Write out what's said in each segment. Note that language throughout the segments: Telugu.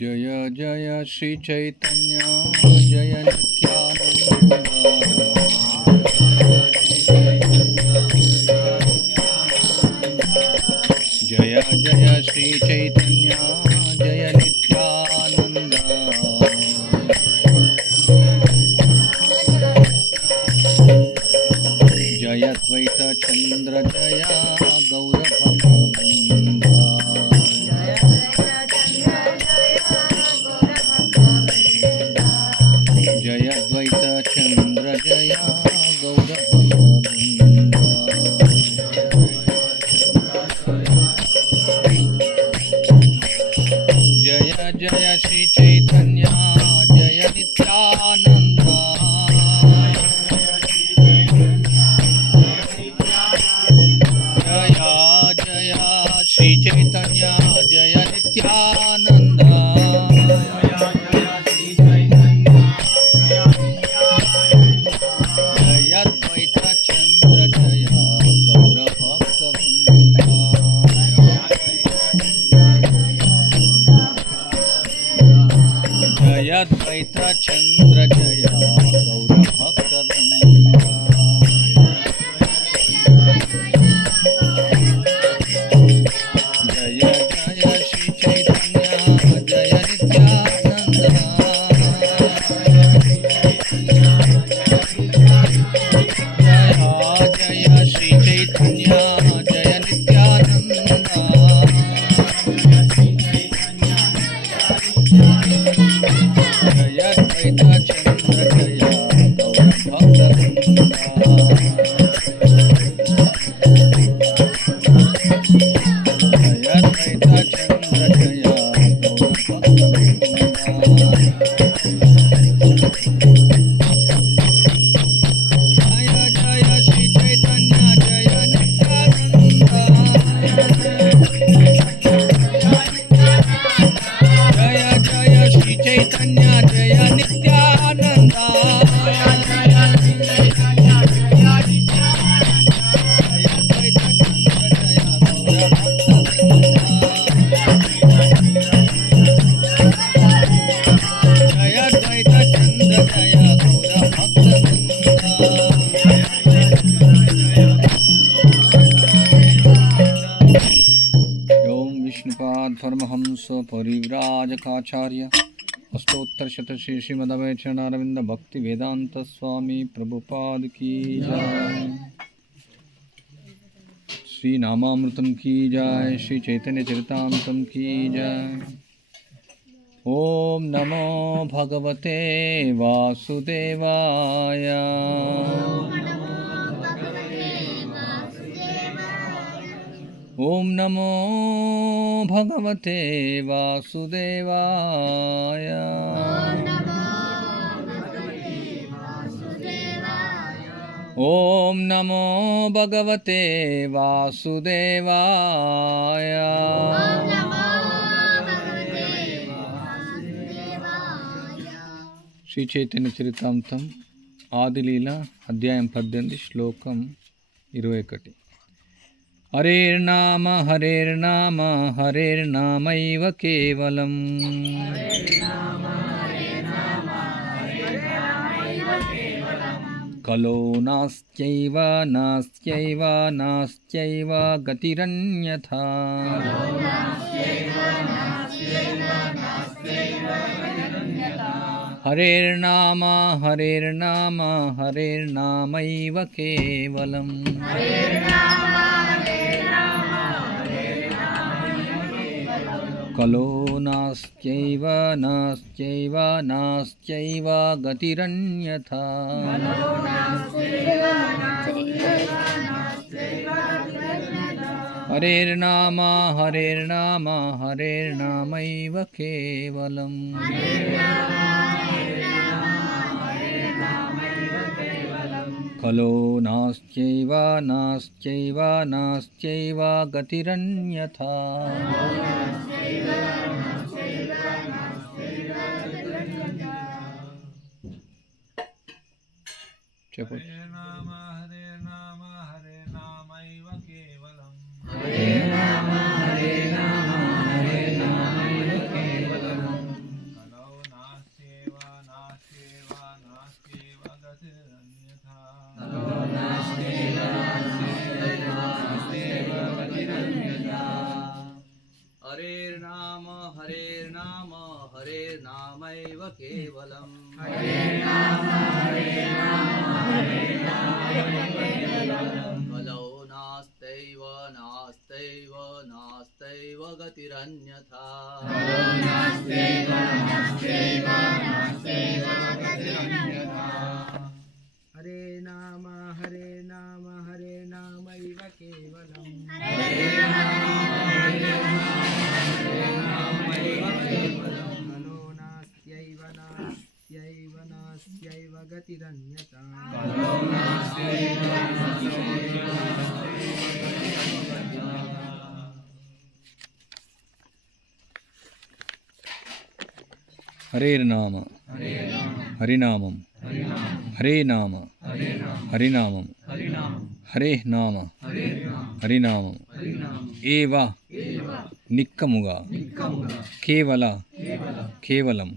जय जय श्री चैतन्य जय नित्यानंद। जय जय श्री चैतन्य जय नित्यानंद। जय द्वैत चंद्र जय गौर भक्तवृंद। जय द्वैत चंद्र जय गौर भक्तवृंद। जय जय श्री चैतन्य जय नित्यानंद। जय जय श्री चैतन्य जय नित्यानंद। जय द्वैत चंद्र जय गौर भक्तवृंद। जय द्वैत चंद्र जय गौर भक्तवृंद। जय जय श्री चैतन्य जय नित्यानंद। जय श्री चैतन्य जय नित्यानंद। जय द्वैत चंद्र जय गौर भक्तवृंद। जय द्वैत चंद्र जय गौर भक्तवृंद। जय जय श्री चैतन्य जय नित्यानंद। जय जय श्री चैतन्य जय नित्यानंद। जय द्वैत चंद्र जय गौर भक्तवृंद। जय द्वैत चंद्र जय गौर भक्तवृंद। ओम विष्णुपाद परमहंस परिव्राजकाचार्य अष्टोत्तरशत श्री श्रीमदवैष्णवानंद भक्ति वेदांत स्वामी प्रभुपाद की जय। श्री नामामृतम की जय। श्री चैतन्य चरितामृतम की जय। ओम नमो भगवते वासुदेवाय। ओम नमो भगवते वासुदेवाय। ओम नमो भगवते वासुदेवाय। శ్రీ చైతన్య చరితామృతం ఆదిలీల అధ్యాయం 18 శ్లోకం 21. హరేర్నామ హరేర్నామ హరేర్నామైవ కేవలం. కలో నాస్త్యైవ నాస్త్యైవ నాస్త్యైవ గతిరన్యథా. హరేర్నామ హరేర్నామ హరేర్నామైవ కేవలం. కలో నాస్త్యైవ నాస్త్యైవ నాస్త్యైవ గతిరన్యథా. హరేర్నామ హరేర్నామ హరేర్నామైవ కేవలం. కలో నాస్త్యైవ నాస్త్యైవ నాస్త్యైవ గతిరన్యథా. చెప్పు. హరేర్నామ హరేర్నామైవ కేవలం కలౌ నాస్తైవ నాస్తైవ నాస్తైవ గతిరన్యథా హరే నామ హరేర్నామైవ కేవలం కలో నాస్త్యైవ నాస్త్యైవ నాస్త్యైవ గతిరన్యతా హరేర్నామ హరినామం హరే నామ హరినామం హరే నామ హరినామం ఏవ నిక్కముగా కేవలం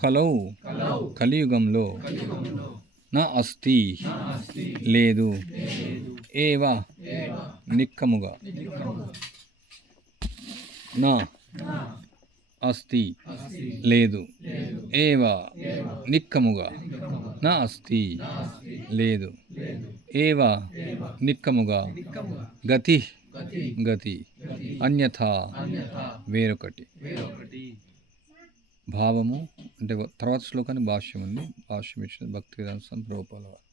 కలౌ కలియుగంలో నా అస్తి లేదు ఏవ నిక్కముగా నా అస్తి లేదు ఏవ నిక్కముగా నా అస్తి లేదు ఏవ నిక్కముగా గతి అన్యథా వేరొకటి. భావము అంటే తర్వాత శ్లోకాన్ని భాష్యం ఉంది. భాష్యం ఇచ్చిన భక్తివేదాంత స్వామి ప్రభుపాదుల వారు.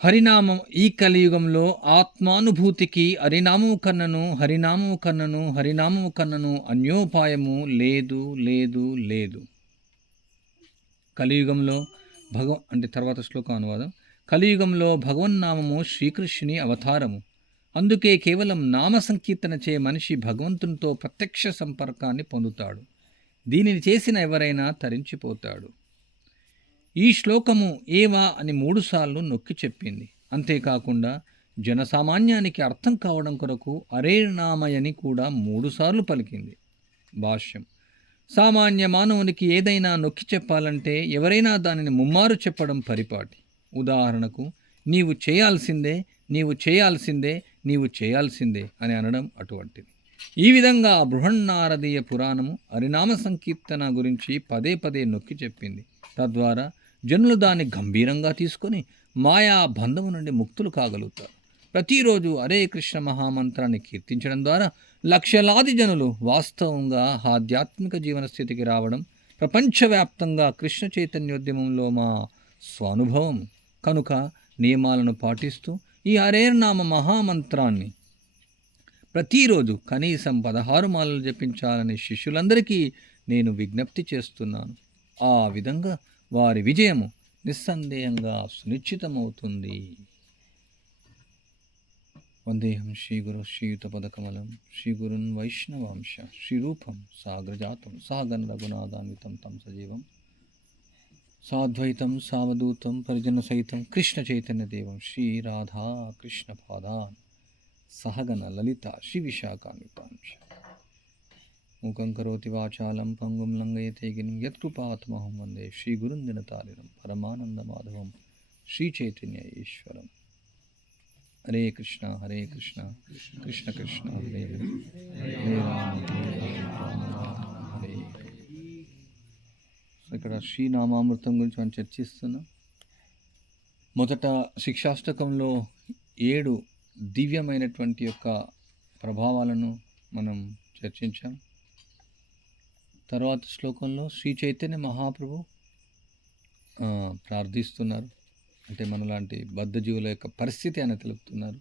హరినామం ఈ కలియుగంలో ఆత్మానుభూతికి హరినామము కన్నను అన్యోపాయము లేదు. కలియుగంలో అంటే తర్వాత శ్లోకం అనువాదం. కలియుగంలో భగవన్నామము శ్రీకృష్ణుని అవతారము. అందుకే కేవలం నామ సంకీర్తన చే మనిషి భగవంతునితో ప్రత్యక్ష సంపర్కాన్ని పొందుతాడు. దీనిని చేసిన ఎవరైనా తరించిపోతాడు. ఈ శ్లోకము ఏవా అని 3 సార్లు నొక్కి చెప్పింది. అంతేకాకుండా జనసామాన్యానికి అర్థం కావడం కొరకు హరేర్నామయని కూడా 3 సార్లు పలికింది. భాష్యం. సామాన్య మానవునికి ఏదైనా నొక్కి చెప్పాలంటే ఎవరైనా దానిని ముమ్మారు చెప్పడం పరిపాటి. ఉదాహరణకు నీవు చేయాల్సిందే అని అనడం అటువంటిది. ఈ విధంగా బృహన్నారదీయ పురాణము హరినామ సంకీర్తన గురించి పదే నొక్కి చెప్పింది. తద్వారా జనులు దాన్ని గంభీరంగా తీసుకొని మాయా బంధము నుండి ముక్తులు కాగలుగుతారు. ప్రతిరోజు హరే కృష్ణ మహామంత్రాన్ని కీర్తించడం ద్వారా లక్షలాది జనులు వాస్తవంగా ఆధ్యాత్మిక జీవన స్థితికి రావడం ప్రపంచవ్యాప్తంగా కృష్ణ చైతన్యోద్యమంలో మా స్వానుభవం. కనుక నియమాలను పాటిస్తూ ఈ హరేర్నామ మహామంత్రాన్ని ప్రతిరోజు కనీసం 16 మాలలు జపించాలని శిష్యులందరికీ నేను విజ్ఞప్తి చేస్తున్నాను. ఆ విధంగా వారి విజయము నిస్సందేహంగా సునిశ్చితమవుతుంది. వందేహం శ్రీగురు శ్రీయుతపదకమలం శ్రీగురున్ వైష్ణవాంశ శ్రీరూపం సాగ్రజాతం సాగన రఘునాథాన్వితం తం సజీవం సాద్వైతం సావధూతం పరిజన సహితం కృష్ణ చైతన్యదేవం శ్రీ రాధా కృష్ణ పాదాన్ సహగన లలిత శ్రీ విశాఖాన్వితాంశ మూకం కరోతి వాచాలం పంగుం లంఘయతే గిరిం యత్కృపాత్మహం వందే శ్రీగురుం దినతారిణం పరమానందమాధవం శ్రీ చైతన్య ఈశ్వరం. హరే కృష్ణ కృష్ణ కృష్ణ హరే హరే రామ హరే. ఇక్కడ శ్రీనామామృతం గురించి మనం చర్చిస్తున్నాం. మొదట శిక్షాష్టకంలో 7 దివ్యమైనటువంటి యొక్క ప్రభావాలను మనం చర్చించాం. తర్వాత శ్లోకంలో శ్రీ చైతన్య మహాప్రభు ప్రార్థిస్తున్నారు. అంటే మనలాంటి బద్ధజీవుల యొక్క పరిస్థితి ఆయన తెలుపుతున్నారు.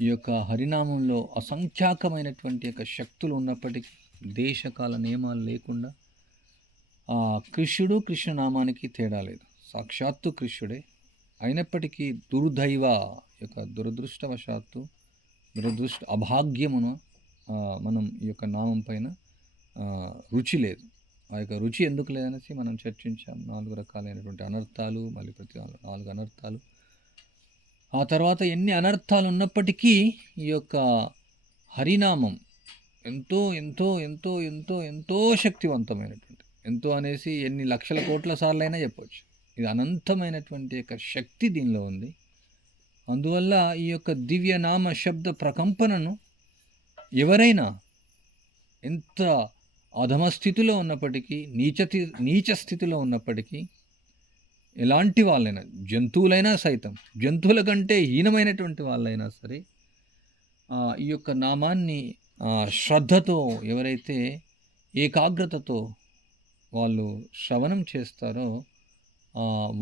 ఈ యొక్క హరినామంలో అసంఖ్యాకమైనటువంటి యొక్క శక్తులు ఉన్నప్పటికీ దేశకాల నియమాలు లేకుండా ఆ కృష్ణుడు కృష్ణనామానికి తేడా లేదు. సాక్షాత్తు కృష్ణుడే అయినప్పటికీ దుర్దైవ యొక్క దురదృష్టవశాత్తు అభాగ్యమున మనం ఈ యొక్క నామం పైన రుచి లేదు. ఆ యొక్క రుచి ఎందుకు లేదనేసి మనం చర్చించాం. 4 రకాలైనటువంటి అనర్థాలు, మళ్ళీ ప్రతి 4 అనర్థాలు. ఆ తర్వాత ఎన్ని అనర్థాలు ఉన్నప్పటికీ ఈ యొక్క హరినామం ఎంతో ఎంతో ఎంతో ఎంతో ఎంతో శక్తివంతమైనటువంటి, ఎంతో అనేసి ఎన్ని లక్షల కోట్ల సార్లైనా చెప్పవచ్చు. ఇది అనంతమైనటువంటి యొక్క శక్తి దీనిలో ఉంది. అందువల్ల ఈ యొక్క దివ్యనామ శబ్ద ప్రకంపనను ఎవరైనా ఎంత అధమ స్థితిలో ఉన్నప్పటికీ, నీచ స్థితిలో ఉన్నప్పటికీ, ఎలాంటి వాళ్ళైనా, జంతువులైనా సైతం, జంతువుల కంటే హీనమైనటువంటి వాళ్ళైనా సరే, ఈ యొక్క నామాన్ని శ్రద్ధతో ఎవరైతే ఏకాగ్రతతో వాళ్ళు శ్రవణం చేస్తారో,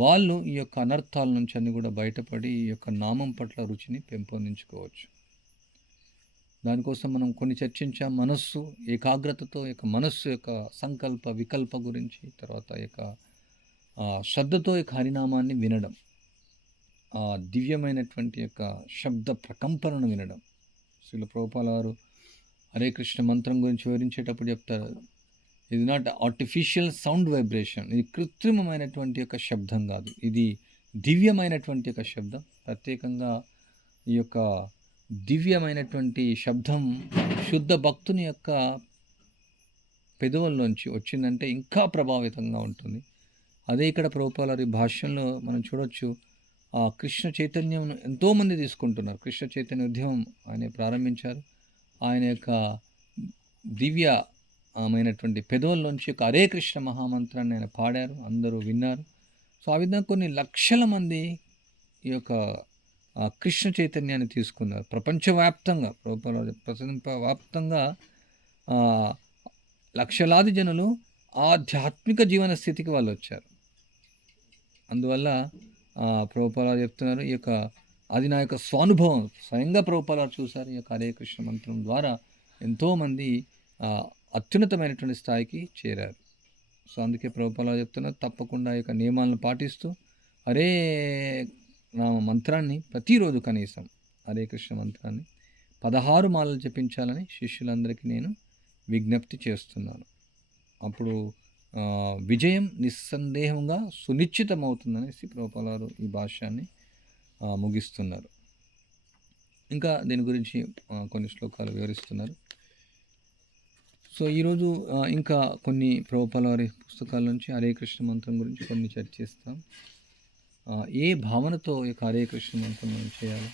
వాళ్ళు ఈ యొక్క అనర్థాల నుంచి అన్ని కూడా బయటపడి ఈ యొక్క నామం పట్ల రుచిని పెంపొందించుకోవచ్చు. దానికోసం మనం కొన్ని చర్చించాం. మనస్సు ఏకాగ్రతతో మనస్సు యొక్క సంకల్ప వికల్ప గురించి, తర్వాత శ్రద్ధతో హరినామాన్ని వినడం, దివ్యమైనటువంటి శబ్ద ప్రకంపనను వినడం. శ్రీల ప్రభుపాల వారు హరే కృష్ణ మంత్రం గురించి వివరించేటప్పుడు చెప్తారు, ఇది నాట్ ఆర్టిఫిషియల్ సౌండ్ వైబ్రేషన్, ఇది కృత్రిమమైనటువంటి శబ్దం కాదు, ఇది దివ్యమైనటువంటి శబ్దం. ప్రత్యేకంగా ఈ దివ్యమైనటువంటి శబ్దం శుద్ధ భక్తుని పెదవుల్లోంచి వచ్చిందంటే ఇంకా ప్రభావితంగా ఉంటుంది. అదే ఇక్కడ ప్రభుపాల వారి భాష్యంలో మనం చూడొచ్చు. కృష్ణ చైతన్యం ఎంతోమంది తీసుకుంటున్నారు. కృష్ణ చైతన్య ఉద్యమం ఆయన ప్రారంభించారు. ఆయన దివ్యమైనటువంటి పెదవుల్లోంచి హరే కృష్ణ మహామంత్రాన్ని ఆయన పాడారు, అందరూ విన్నారు. సో ఆ విధంగా కొన్ని లక్షల మంది ఈ కృష్ణ చైతన్యాన్ని తీసుకున్నారు. ప్రపంచవ్యాప్తంగా ప్రపంచవ్యాప్తంగా లక్షలాది జనులు ఆధ్యాత్మిక జీవన స్థితికి వాళ్ళు వచ్చారు. అందువల్ల ప్రభుపాల చెప్తున్నారు, అది నా స్వానుభవం, స్వయంగా ప్రభుపాల చూశారు. హరే కృష్ణ మంత్రం ద్వారా ఎంతోమంది అత్యున్నతమైనటువంటి స్థాయికి చేరారు. సో అందుకే ప్రభుపాల చెప్తున్నారు, తప్పకుండా నియమాలను పాటిస్తూ హరే నామ మంత్రాన్ని ప్రతిరోజు కనీసం హరే కృష్ణ మంత్రాన్ని 16 మాలలు జపించాలని శిష్యులందరికీ నేను విజ్ఞప్తి చేస్తున్నాను. అప్పుడు విజయం నిస్సందేహంగా సునిశ్చితమవుతుందనేసి ప్రభుపాల వారు ఈ భాష్యాన్ని ముగిస్తున్నారు. ఇంకా దీని గురించి కొన్ని శ్లోకాలు వివరిస్తున్నారు. సో ఈరోజు ఇంకా కొన్ని ప్రభుపాల వారి పుస్తకాల నుంచి హరే కృష్ణ మంత్రం గురించి కొన్ని చర్చిస్తాం. ఏ భావనతో హరే కృష్ణ మంత్రం మనం చేయాలి,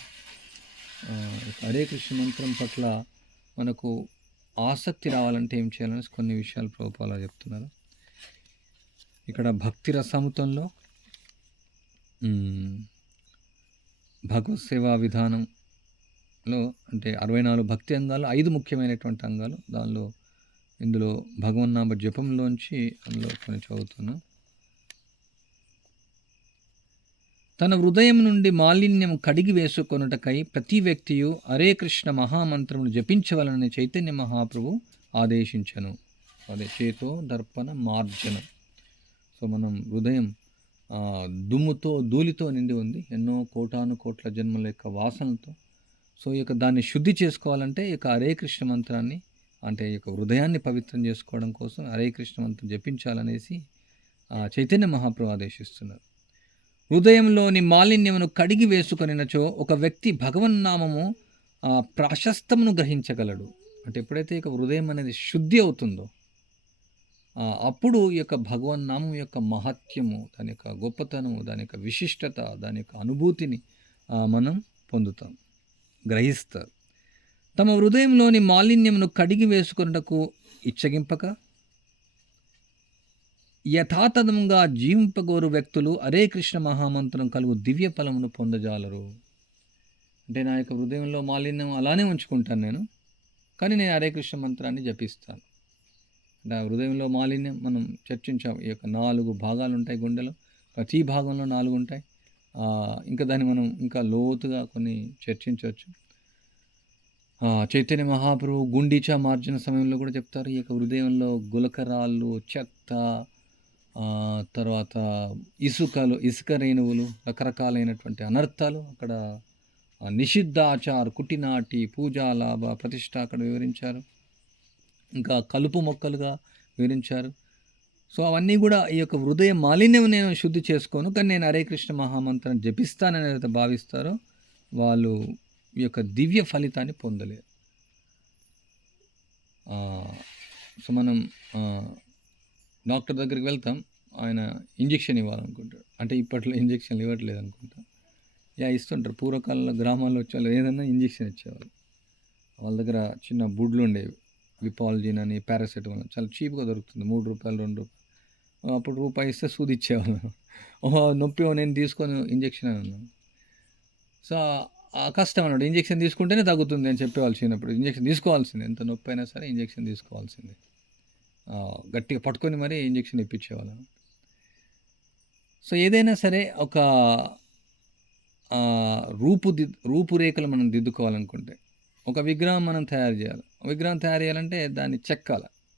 హరే కృష్ణ మంత్రం పట్ల మనకు ఆసక్తి రావాలంటే ఏం చేయాలని కొన్ని విషయాలు ప్రభుపాల చెప్తున్నారు. ఇక్కడ భక్తి రసామృతంలో భగవత్ సేవా విధానంలో అంటే 64 భక్తి అంగాలు, 5 ముఖ్యమైనటువంటి అంగాలు. ఇందులో భగవన్నామ జపంలోంచి అందులో కొన్ని చదువుతున్నాం. తన హృదయం నుండి మాలిన్యం కడిగి వేసుకొనుటకై ప్రతి వ్యక్తియు హరే కృష్ణ మహామంత్రమును జపించవలనని చైతన్య మహాప్రభు ఆదేశించను. అదే చేతో దర్పణ మార్జనం. సో మనం హృదయం దుమ్ముతో ధూళితో నిండి ఉంది, ఎన్నో కోటాను కోట్ల జన్మల వాసనలతో. సో దాన్ని శుద్ధి చేసుకోవాలంటే హరే కృష్ణ మంత్రాన్ని అంటే హృదయాన్ని పవిత్రం చేసుకోవడం కోసం హరే కృష్ణ మంత్రం జపించాలనేసి చైతన్య మహాప్రభు ఆదేశిస్తున్నారు. హృదయంలోని మాలిన్యమును కడిగి వేసుకొనినచో ఒక వ్యక్తి భగవన్నామము ప్రాశస్తమును గ్రహించగలడు. అంటే ఎప్పుడైతే హృదయం అనేది శుద్ధి అవుతుందో అప్పుడు భగవన్నామం మహత్యము, దాని గొప్పతనము, దాని విశిష్టత, దాని అనుభూతిని మనం పొందుతాం, గ్రహిస్తారు. తమ హృదయంలోని మాలిన్యమును కడిగి వేసుకొనుటకు ఇచ్చగింపక యథాతథంగా జీవింపగోరు వ్యక్తులు హరే కృష్ణ మహామంత్రం కలుగు దివ్య ఫలమును పొందజాలరు. అంటే నా హృదయంలో మాలిన్యం అలానే ఉంచుకుంటాను నేను, కానీ నేను హరే కృష్ణ మంత్రాన్ని జపిస్తాను. అంటే ఆ హృదయంలో మాలిన్యం మనం చర్చించాం. 4 భాగాలు ఉంటాయి గుండెలో, ప్రతి భాగంలో 4 ఉంటాయి. ఇంకా దాన్ని మనం ఇంకా లోతుగా కొన్ని చర్చించవచ్చు. చైతన్య మహాప్రభు గుండీచా మార్జన సమయంలో కూడా చెప్తారు, హృదయంలో గులకరాళ్ళు, చెత్త, తర్వాత ఇసుక రేణువులు, రకరకాలైనటువంటి అనర్థాలు, అక్కడ నిషిద్ధాచార, కుటినాటి, పూజా లాభ, ప్రతిష్ట అక్కడ వివరించారు. ఇంకా కలుపు మొక్కలుగా వివరించారు. సో అవన్నీ కూడా హృదయ మాలిన్యం నేను శుద్ధి చేసుకోను, కానీ నేను హరే కృష్ణ మహామంత్రం జపిస్తానని ఏదైతే భావిస్తారో వాళ్ళు దివ్య ఫలితాన్ని పొందలేరు. సో మనం డాక్టర్ దగ్గరికి వెళ్తాం, ఆయన ఇంజెక్షన్ ఇవ్వాలనుకుంటాడు. అంటే ఇప్పట్లో ఇంజెక్షన్లు ఇవ్వట్లేదు అనుకుంటా, ఇస్తుంటారు. పూర్వకాలంలో గ్రామాల్లో వచ్చే వాళ్ళు ఏదన్నా ఇంజెక్షన్ ఇచ్చేవాళ్ళు. వాళ్ళ దగ్గర చిన్న బుడ్లు ఉండేవి, విపాల్జిన్ అని, పారాసెటమాల్ చాలా చీప్గా దొరుకుతుంది, ₹3 ₹2. అప్పుడు రూపాయి ఇస్తే సూది ఇచ్చేవాళ్ళం. ఓహో నొప్పి నేను తీసుకొని ఇంజెక్షన్ అని అన్నాను. సో కష్టం అన్నాడు, ఇంజెక్షన్ తీసుకుంటేనే తగ్గుతుంది అని చెప్పేవాళ్ళు చిన్నప్పుడు. ఇంజెక్షన్ తీసుకోవాల్సిందే, ఎంత నొప్పి అయినా సరే ఇంజెక్షన్ తీసుకోవాల్సిందే. గట్టిగా పట్టుకొని మరీ ఇంజెక్షన్ ఇప్పించేవాళ్ళం. సో ఏదైనా సరే ఒక రూపురేఖలు మనం దిద్దుకోవాలనుకుంటే, ఒక విగ్రహం మనం తయారు చేయాలి. విగ్రహం తయారు చేయాలంటే దాన్ని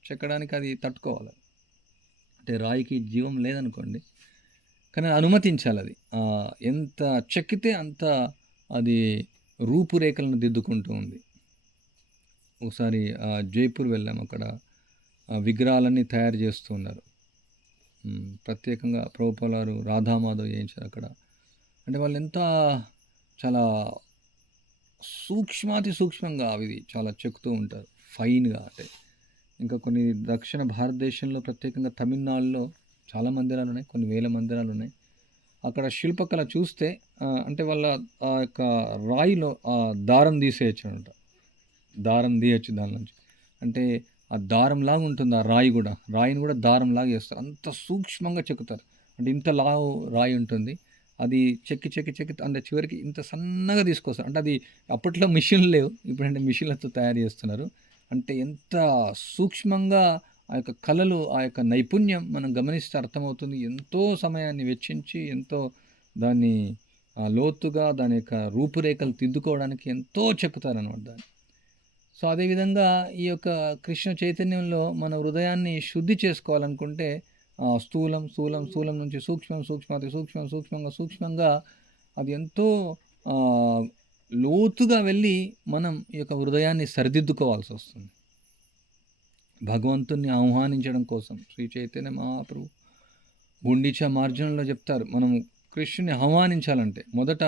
చెక్కడానికి అది తట్టుకోవాలి. అంటే రాయికి జీవం లేదనుకోండి, కానీ అనుమతించాలి. అది ఎంత చెక్కితే అంత అది రూపురేఖలను దిద్దుకుంటూ ఉంది. ఒకసారి జైపూర్ వెళ్ళాము, అక్కడ విగ్రహాలన్నీ తయారు చేస్తూ ఉన్నారు. ప్రత్యేకంగా ప్రభుపాల్ వారు రాధామాధవ్ చేయించారు అక్కడ. అంటే వాళ్ళు ఎంత చాలా సూక్ష్మంగా అవి చాలా చెక్కుతూ ఉంటారు, ఫైన్గా. అంటే ఇంకా కొన్ని దక్షిణ భారతదేశంలో ప్రత్యేకంగా తమిళనాడులో చాలా మందిరాలు ఉన్నాయి, కొన్ని వేల మందిరాలు ఉన్నాయి. అక్కడ శిల్పకళ చూస్తే అంటే వాళ్ళ ఆ యొక్క రాయిలో దారం తీసేయచ్చు అనమాట, దారం తీయచ్చు దాని నుంచి. అంటే ఆ దారంలాగా ఉంటుంది ఆ రాయిని కూడా దారంలాగా చేస్తారు, అంత సూక్ష్మంగా చెక్కుతారు. అంటే ఇంత లావు రాయి ఉంటుంది, అది చెక్కి అంటే చివరికి ఇంత సన్నగా తీసుకొస్తారు. అంటే అది అప్పట్లో మిషన్లు లేవు, ఇప్పుడంటే మిషన్లతో తయారు చేస్తున్నారు. అంటే ఎంత సూక్ష్మంగా ఆ యొక్క కళలు, ఆ యొక్క నైపుణ్యం మనం గమనిస్తే అర్థమవుతుంది. ఎంతో సమయాన్ని వెచ్చించి, ఎంతో దాన్ని లోతుగా దాని యొక్క రూపురేఖలు దిద్దుకోవడానికి ఎంతో చెక్కుతారనమాట దాన్ని. సో అదేవిధంగా ఈ యొక్క కృష్ణ చైతన్యంలో మన హృదయాన్ని శుద్ధి చేసుకోవాలనుకుంటే స్థూలం నుంచి సూక్ష్మంగా అది ఎంతో లోతుగా వెళ్ళి మనం ఈ యొక్క హృదయాన్ని సరిదిద్దుకోవాల్సి వస్తుంది. భగవంతుణ్ణి ఆహ్వానించడం కోసం శ్రీ చైతన్య మహాప్రభు గుండీచా మార్జనంలో చెప్తారు, మనము కృష్ణుని ఆహ్వానించాలంటే మొదట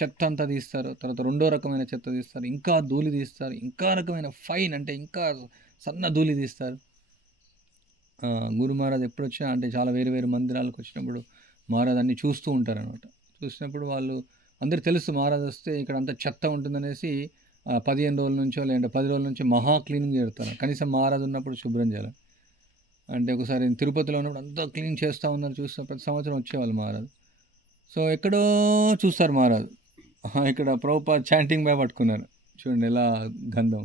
చెత్త అంతా తీస్తారు, తర్వాత రెండో రకమైన చెత్త తీస్తారు, ఇంకా ధూళి తీస్తారు, ఇంకా రకమైన ఫైన్ అంటే ఇంకా సన్న ధూళి తీస్తారు. గురు మహారాజ్ ఎప్పుడు వచ్చినా అంటే చాలా వేరు మందిరాలకు వచ్చినప్పుడు మహారాజ్ అన్ని చూస్తూ ఉంటారనమాట. చూసినప్పుడు వాళ్ళు అందరు తెలుసు మహారాజ్ వస్తే ఇక్కడ అంతా చెత్త ఉంటుందనేసి 15 రోజుల నుంచో లేదంటే 10 రోజుల నుంచి మహా క్లీనింగ్ చేస్తారు. కనీసం మహారాజ్ ఉన్నప్పుడు శుభ్రం చేయాలి. అంటే ఒకసారి తిరుపతిలో ఉన్నప్పుడు అంతా క్లీన్ చేస్తూ ఉన్నారు, చూస్తే ప్రతి సంవత్సరం వచ్చేవాళ్ళు మహారాజ్. సో ఎక్కడో చూస్తారు మహారాజ్, ఇక్కడ ప్రభుపాద్ చాంటింగ్ బాయ్ పట్టుకున్నారు, చూడండి ఎలా గంధం.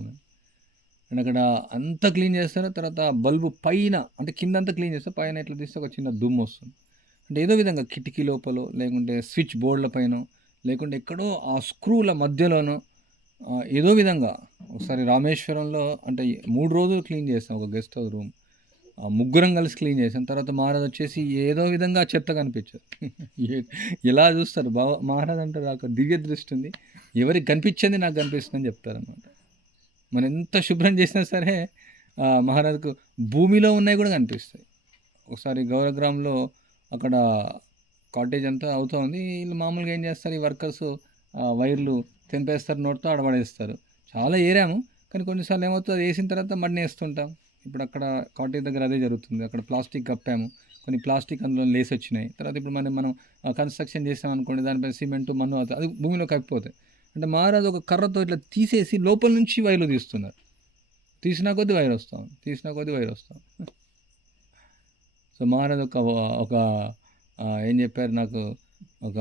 అండ్ అక్కడ అంతా క్లీన్ చేస్తారు. తర్వాత బల్బు పైన అంటే కిందంతా క్లీన్ చేస్తారు, పైన ఇట్లా తీస్తే ఒక చిన్న దుమ్ము వస్తుంది. అంటే ఏదో విధంగా కిటికీ లోపల, లేకుంటే స్విచ్ బోర్డుల పైన, లేకుంటే ఎక్కడో ఆ స్క్రూల మధ్యలోనో ఏదో విధంగా. ఒకసారి రామేశ్వరంలో అంటే 3 రోజులు క్లీన్ చేస్తాం ఒక గెస్ట్ హౌస్ రూమ్, ముగ్గురం కలిసి క్లీన్ చేసాం. తర్వాత మహారాజ్ వచ్చేసి ఏదో విధంగా చెత్త కనిపించారు. ఎలా చూస్తారు మహారాజ్ అంటారు, నాకు దివ్య దృష్టి ఉంది, ఎవరికి కనిపించింది నాకు కనిపిస్తుంది అని చెప్తారనమాట. మనం ఎంత శుభ్రం చేసినా సరే మహారాజ్కు భూమిలో ఉన్నాయి కూడా కనిపిస్తాయి. ఒకసారి గౌరగ్రామ్లో అక్కడ కాటేజ్ అంతా అవుతూ ఉంది, వీళ్ళు మామూలుగా ఏం చేస్తారు, ఈ వర్కర్స్ వైర్లు తెంపేస్తారు, నోట్తో ఆడబడేస్తారు. చాలా ఏరాము, కానీ కొన్నిసార్లు ఏమవుతుంది, అది వేసిన తర్వాత మడిని వేస్తుంటాం. ఇప్పుడు అక్కడ కాటేజ్ దగ్గర అదే జరుగుతుంది. అక్కడ ప్లాస్టిక్ కప్పాము, కొన్ని ప్లాస్టిక్ అందులో లేసి వచ్చినాయి. తర్వాత ఇప్పుడు మనం కన్స్ట్రక్షన్ చేసామనుకోండి, దానిపై సిమెంట్ మన్ను అవుతుంది, అది భూమిలో కప్పిపోతాయి. అంటే మహారాజ్ ఒక కర్రతో ఇట్లా తీసేసి లోపల నుంచి వైర్లు తీస్తున్నారు, తీసినా కొద్ది వైర్ వస్తాం. సో మహారాజ్ ఒక ఏం చెప్పారు, నాకు ఒక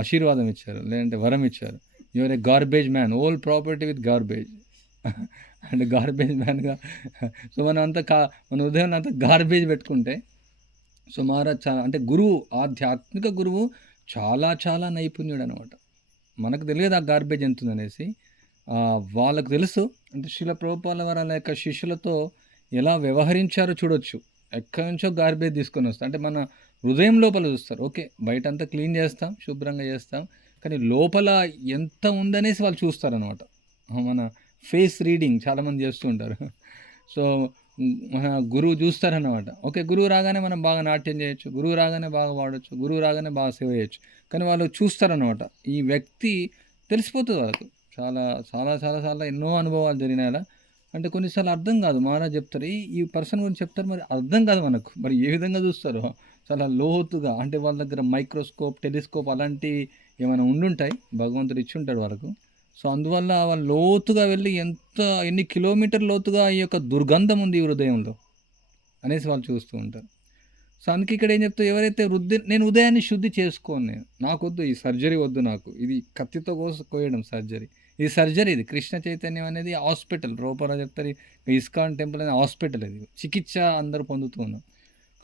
ఆశీర్వాదం ఇచ్చారు, లేదంటే వరం ఇచ్చారు. Your a garbage man, all property with garbage. అంటే గార్బేజ్ మ్యాన్గా. సో మన ఉదయం అంతా గార్బేజ్ పెట్టుకుంటే, సో మహారాజ్ చాలా అంటే గురువు, ఆధ్యాత్మిక గురువు, చాలా నైపుణ్యుడు అనమాట. మనకు తెలియదు ఆ గార్బేజ్ ఎంత ఉందనేసి, వాళ్ళకు తెలుసు. అంటే శ్రీల ప్రభుపాల వారి యొక్క శిష్యులతో ఎలా వ్యవహరించారో చూడొచ్చు. ఎక్కడి నుంచో గార్బేజ్ తీసుకొని వస్తాం, అంటే మన హృదయం లోపల చూస్తారు. ఓకే, బయట అంతా క్లీన్ చేస్తాం, శుభ్రంగా చేస్తాం, కానీ లోపల ఎంత ఉందనేసి వాళ్ళు చూస్తారనమాట. మన ఫేస్ రీడింగ్ చాలామంది చేస్తూ ఉంటారు. సో మన గురువు చూస్తారన్నమాట. ఓకే, గురువు రాగానే మనం బాగా నాట్యం చేయొచ్చు, గురువు రాగానే బాగా వాడచ్చు, గురువు రాగానే బాగా సేవ చేయొచ్చు, కానీ వాళ్ళు చూస్తారన్నమాట. ఈ వ్యక్తి తెలిసిపోతుంది వాళ్ళకు. చాలా ఎన్నో అనుభవాలు జరిగినాయి అలా. అంటే కొన్నిసార్లు అర్థం కాదు, మహారాజ్ చెప్తారు, ఈ పర్సన్ గురించి చెప్తారు, మరి అర్థం కాదు మనకు, మరి ఏ విధంగా చూస్తారో చాలా లోతుగా. అంటే వాళ్ళ దగ్గర మైక్రోస్కోప్, టెలిస్కోప్ అలాంటివి ఏమైనా ఉండుంటాయి, భగవంతుడు ఇచ్చి ఉంటాడు వాళ్ళకు. సో అందువల్ల వాళ్ళు లోతుగా వెళ్ళి ఎన్ని కిలోమీటర్ లోతుగా ఈ యొక్క దుర్గంధం ఉంది ఈ హృదయంలో అనేసి వాళ్ళు చూస్తూ ఉంటారు. సో అందుకే ఇక్కడ ఏం చెప్తా, ఎవరైతే నేను ఉదయాన్నే శుద్ధి చేసుకోను, నాకొద్దు ఈ సర్జరీ వద్దు, నాకు ఇది కత్తితో కోయడం సర్జరీ, ఇది సర్జరీ, ఇది కృష్ణ చైతన్యం అనేది హాస్పిటల్. రూపాలో చెప్తారు ఇస్కాన్ టెంపుల్ అనేది హాస్పిటల్, ఇది చికిత్స అందరూ పొందుతూ ఉన్నాం.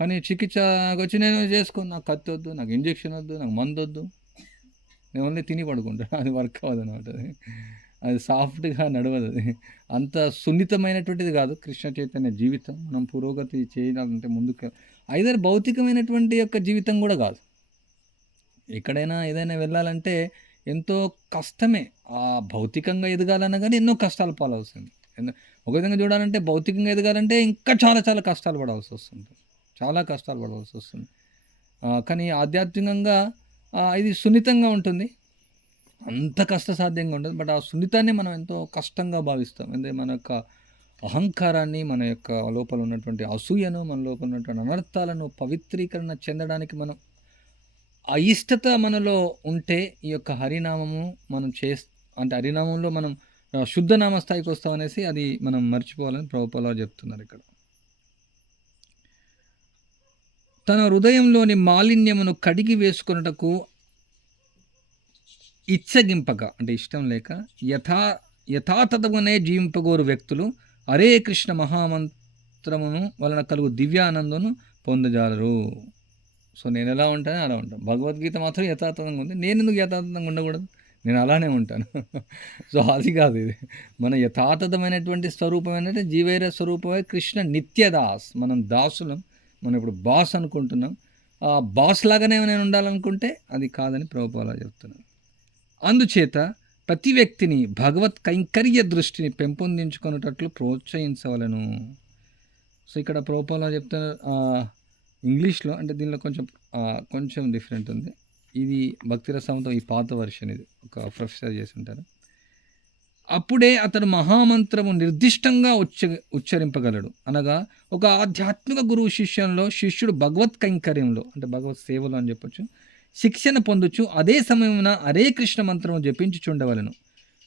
కానీ చికిత్సకు వచ్చి నేను చేసుకోను, నాకు కత్తి వద్దు, నాకు ఇంజెక్షన్ వద్దు, నాకు మందు వద్దు, నేను ఓన్లీ తిని పడుకుంటాను, అది వర్క్ అవ్వదు అనమాట. అది సాఫ్ట్గా నడవదు, అది అంత సున్నితమైనటువంటిది కాదు కృష్ణ చైతన్య జీవితం. మనం పురోగతి చేయాలంటే ముందుకు ఐదర్ భౌతికమైనటువంటి యొక్క జీవితం కూడా కాదు. ఎక్కడైనా ఏదైనా వెళ్ళాలంటే ఎంతో కష్టమే. ఆ భౌతికంగా ఎదగాలన్నా కానీ ఎన్నో కష్టాలు పాలవుతుంది. ఒక విధంగా చూడాలంటే భౌతికంగా ఎదగాలంటే ఇంకా చాలా చాలా కష్టాలు పడాల్సి వస్తుంది, చాలా కష్టాలు పడాల్సి వస్తుంది. కానీ ఆధ్యాత్మికంగా ఇది సున్నితంగా ఉంటుంది, అంత కష్టసాధ్యంగా ఉండదు. బట్ ఆ సున్నితాన్ని మనం ఎంతో కష్టంగా భావిస్తాం. అంటే మన యొక్క అహంకారాన్ని, మన యొక్క లోపల ఉన్నటువంటి అసూయను, మన లోపల ఉన్నటువంటి అనర్థాలను పవిత్రీకరణ చెందడానికి మనం అయిష్టత మనలో ఉంటే ఈ యొక్క హరినామము మనం అంటే హరినామంలో మనం శుద్ధనామ స్థాయికి వస్తామనేసి అది మనం మర్చిపోవాలని ప్రభుపాదులు చెప్తున్నారు ఇక్కడ. తన హృదయంలోని మాలిన్యమును కడిగి వేసుకొనుటకు ఇచ్చగింపక, అంటే ఇష్టం లేక యథాతథమునే జీవింపగోరు వ్యక్తులు హరే కృష్ణ మహామంత్రమును వలన కలుగు దివ్యానందమును పొందజాలరు. సో నేను ఎలా ఉంటానో అలా ఉంటాను. భగవద్గీత మాత్రం యథాతథంగా ఉంది, నేను ఎందుకు యథాతథంగా ఉండకూడదు, నేను అలానే ఉంటాను. సో అది కాదు, ఇది మన యథాతథమైనటువంటి స్వరూపం ఏంటంటే జీవైర స్వరూపమే కృష్ణ నిత్యదాస్. మనం దాసులం, మనం ఇప్పుడు బాస్ అనుకుంటున్నాం. ఆ బాస్ లాగానే నేను ఉండాలనుకుంటే అది కాదని ప్రభుపాదులు చెప్తున్నాను. అందుచేత ప్రతి వ్యక్తిని భగవత్ కైంకర్య దృష్టిని పెంపొందించుకునేటట్లు ప్రోత్సహించవలను. సో ఇక్కడ ప్రభుపాదులు చెప్తున్నారు ఇంగ్లీష్లో, అంటే దీనిలో కొంచెం డిఫరెంట్ ఉంది. ఇది భక్తిరసంతో ఈ పాత వర్షన్, ఇది ఒక ప్రొఫెసర్ చేసి ఉంటారు. అప్పుడే అతడు మహామంత్రము నిర్దిష్టంగా ఉచ్చరింపగలడు. అనగా ఒక ఆధ్యాత్మిక గురువు శిష్యుడు భగవత్ కైంకర్యంలో, అంటే భగవత్ సేవలో అని చెప్పొచ్చు, శిక్షణ పొందుచు అదే సమయమున హరే కృష్ణ మంత్రము జపించుచుండవలను.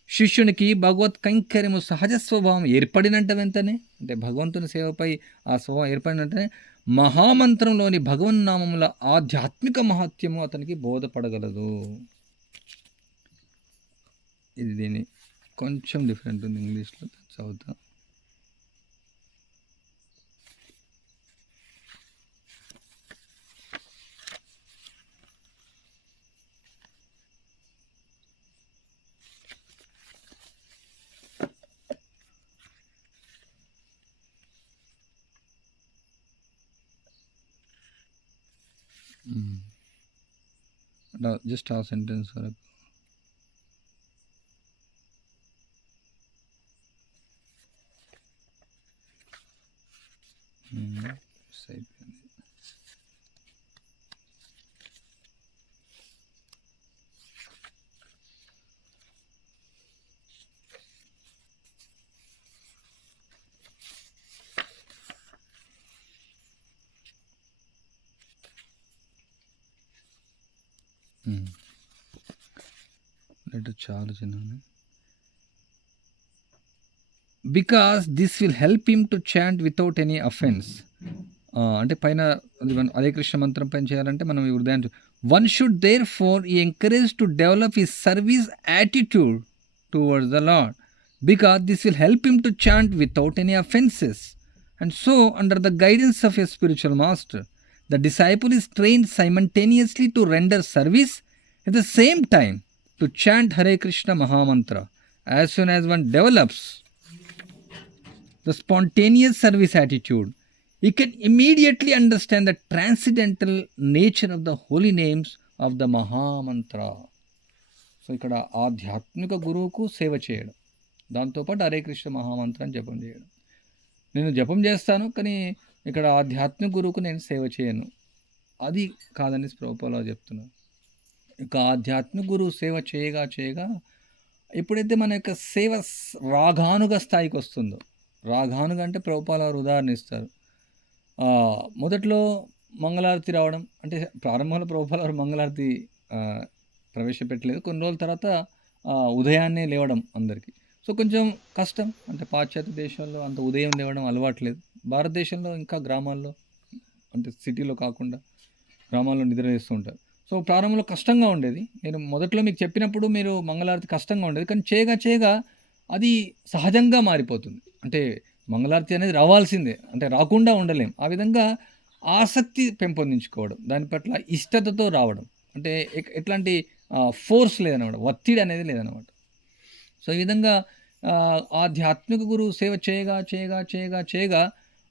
శిష్యునికి భగవత్ కైంకర్యము సహజ స్వభావం ఏర్పడినంత వెంటనే, అంటే భగవంతుని సేవపై ఆ స్వభావం ఏర్పడినంటనే మహామంత్రంలోని భగవన్నామముల ఆధ్యాత్మిక మహత్యము అతనికి బోధపడగలదు. ఇది దీన్ని కొంచెం డిఫరెంట్ ఉంది ఇంగ్లీష్లో, చదువుతా. జస్ట్ ఆ సెంటెన్స్ వరకు. అయిపోయింది. లెటర్ చాలా చిన్న. Because this will help him to chant without any offence. అంటే పైన అదే కృష్ణ మంత్రం పైన చేయాలంటే మనం ఈ హృదయాన్ని వన్ షుడ్ దేర్ ఫోర్ ఈ encourage to develop his service attitude towards the lord because this will help him to chant without any offences and so under the guidance of a spiritual master the disciple is trained simultaneously to render service at the same time to chant Hare Krishna Mahamantra. As soon as one develops the spontaneous service attitude, he can immediately understand the transcendental nature of the holy names of the Mahamantra. So ఇక్కడ ఆధ్యాత్మిక గురువుకు సేవ చేయడం, దాంతోపాటు హరే కృష్ణ మహామంత్రం జపం చేయడం. నేను జపం చేస్తాను కానీ ఇక్కడ ఆధ్యాత్మిక గురువుకు నేను సేవ చేయను, అది కాదని ప్రభుపాదులు చెప్తున్నాను. ఇక ఆధ్యాత్మిక గురువు సేవ చేయగా ఎప్పుడైతే మన యొక్క సేవ రాగానుగ స్థాయికి వస్తుందో, రాగానుగ అంటే ప్రభుపాదులు ఉదాహరణ ఇస్తారు. మొదట్లో మంగళారతి రావడం, అంటే ప్రారంభంలో ప్రభుపాదులు మంగళారతి ప్రవేశపెట్టలేదు. కొన్ని రోజుల తర్వాత ఉదయాన్నే లేవడం అందరికీ. సో కొంచెం కష్టం. అంటే పాశ్చాత్య దేశాల్లో అంత ఉదయం లేవడం అలవాట్లేదు. భారతదేశంలో ఇంకా గ్రామాల్లో, అంటే సిటీలో కాకుండా గ్రామాల్లో నిద్ర చేస్తూ ఉంటారు. సో ప్రారంభంలో కష్టంగా ఉండేది. నేను మొదట్లో మీకు చెప్పినప్పుడు మీరు మంగళారతి కష్టంగా ఉండేది. కానీ చేయగా చేయగా అది సహజంగా మారిపోతుంది. అంటే మంగళారతి అనేది రావాల్సిందే. అంటే రాకుండా ఉండలేం. ఆ విధంగా ఆసక్తి పెంపొందించుకోవడం. దాని పట్ల ఇష్టతతో రావడం. అంటే ఎట్లాంటి ఫోర్స్ లేదనమాట. ఒత్తిడి అనేది లేదనమాట. సో ఈ విధంగా ఆధ్యాత్మిక గురువు సేవ చేయగా చేయగా చేయగా చేయగా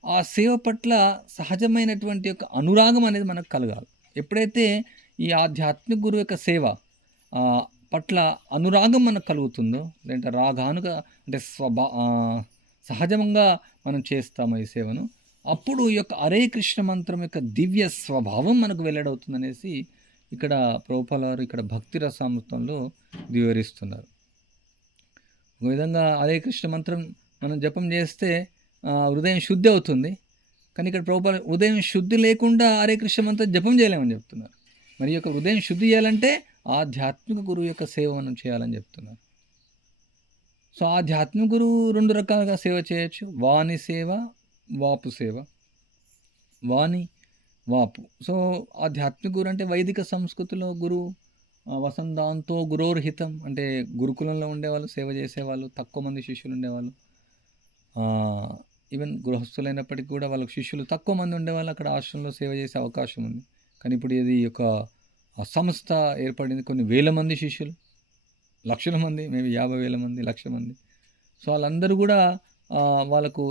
ఆ సేవ పట్ల సహజమైనటువంటి యొక్క అనురాగం అనేది మనకు కలగాలి. ఎప్పుడైతే ఈ ఆధ్యాత్మిక గురువు యొక్క సేవ పట్ల అనురాగం మనకు కలుగుతుందో, లేదంటే రాగానుగా అంటే సహజంగా మనం చేస్తాము ఈ సేవను, అప్పుడు ఈ యొక్క హరే కృష్ణ మంత్రం యొక్క దివ్య స్వభావం మనకు వెల్లడవుతుందనేసి ఇక్కడ ప్రభుపాల వారు ఇక్కడ భక్తి రసామృతంలో వివరిస్తున్నారు. ఒక విధంగా హరే కృష్ణ మంత్రం మనం జపం చేస్తే హృదయం శుద్ధి అవుతుంది. కానీ ఇక్కడ ప్రభుపాల హృదయం శుద్ధి లేకుండా హరే కృష్ణ మంత్రం జపం చేయలేమని చెప్తున్నారు. మరి యొక్క హృదయం శుద్ధి చేయాలంటే ఆధ్యాత్మిక గురువు యొక్క సేవ మనం చేయాలని చెప్తున్నారు. సో ఆధ్యాత్మిక గురువు 2 రకాలుగా సేవ చేయొచ్చు. వాణి సేవ, వాపు సేవ. వాణి, వాపు. సో ఆధ్యాత్మిక గురు అంటే వైదిక సంస్కృతిలో గురువు వసంతాంతో గురోర్హితం, అంటే గురుకులంలో ఉండేవాళ్ళు, సేవ చేసేవాళ్ళు, తక్కువ మంది శిష్యులు ఉండేవాళ్ళు. ఈవెన్ గృహస్థులైనప్పటికీ కూడా వాళ్ళకి శిష్యులు తక్కువ మంది ఉండేవాళ్ళు. అక్కడ ఆశ్రమంలో సేవ చేసే అవకాశం ఉంది. కానీ ఇప్పుడు ఇది ఒక సంస్థ ఏర్పడింది. కొన్ని వేల మంది శిష్యులు, లక్షల మంది, మేబీ 50,000 మంది, 1,00,000 మంది. సో వాళ్ళందరూ కూడా వాళ్ళకు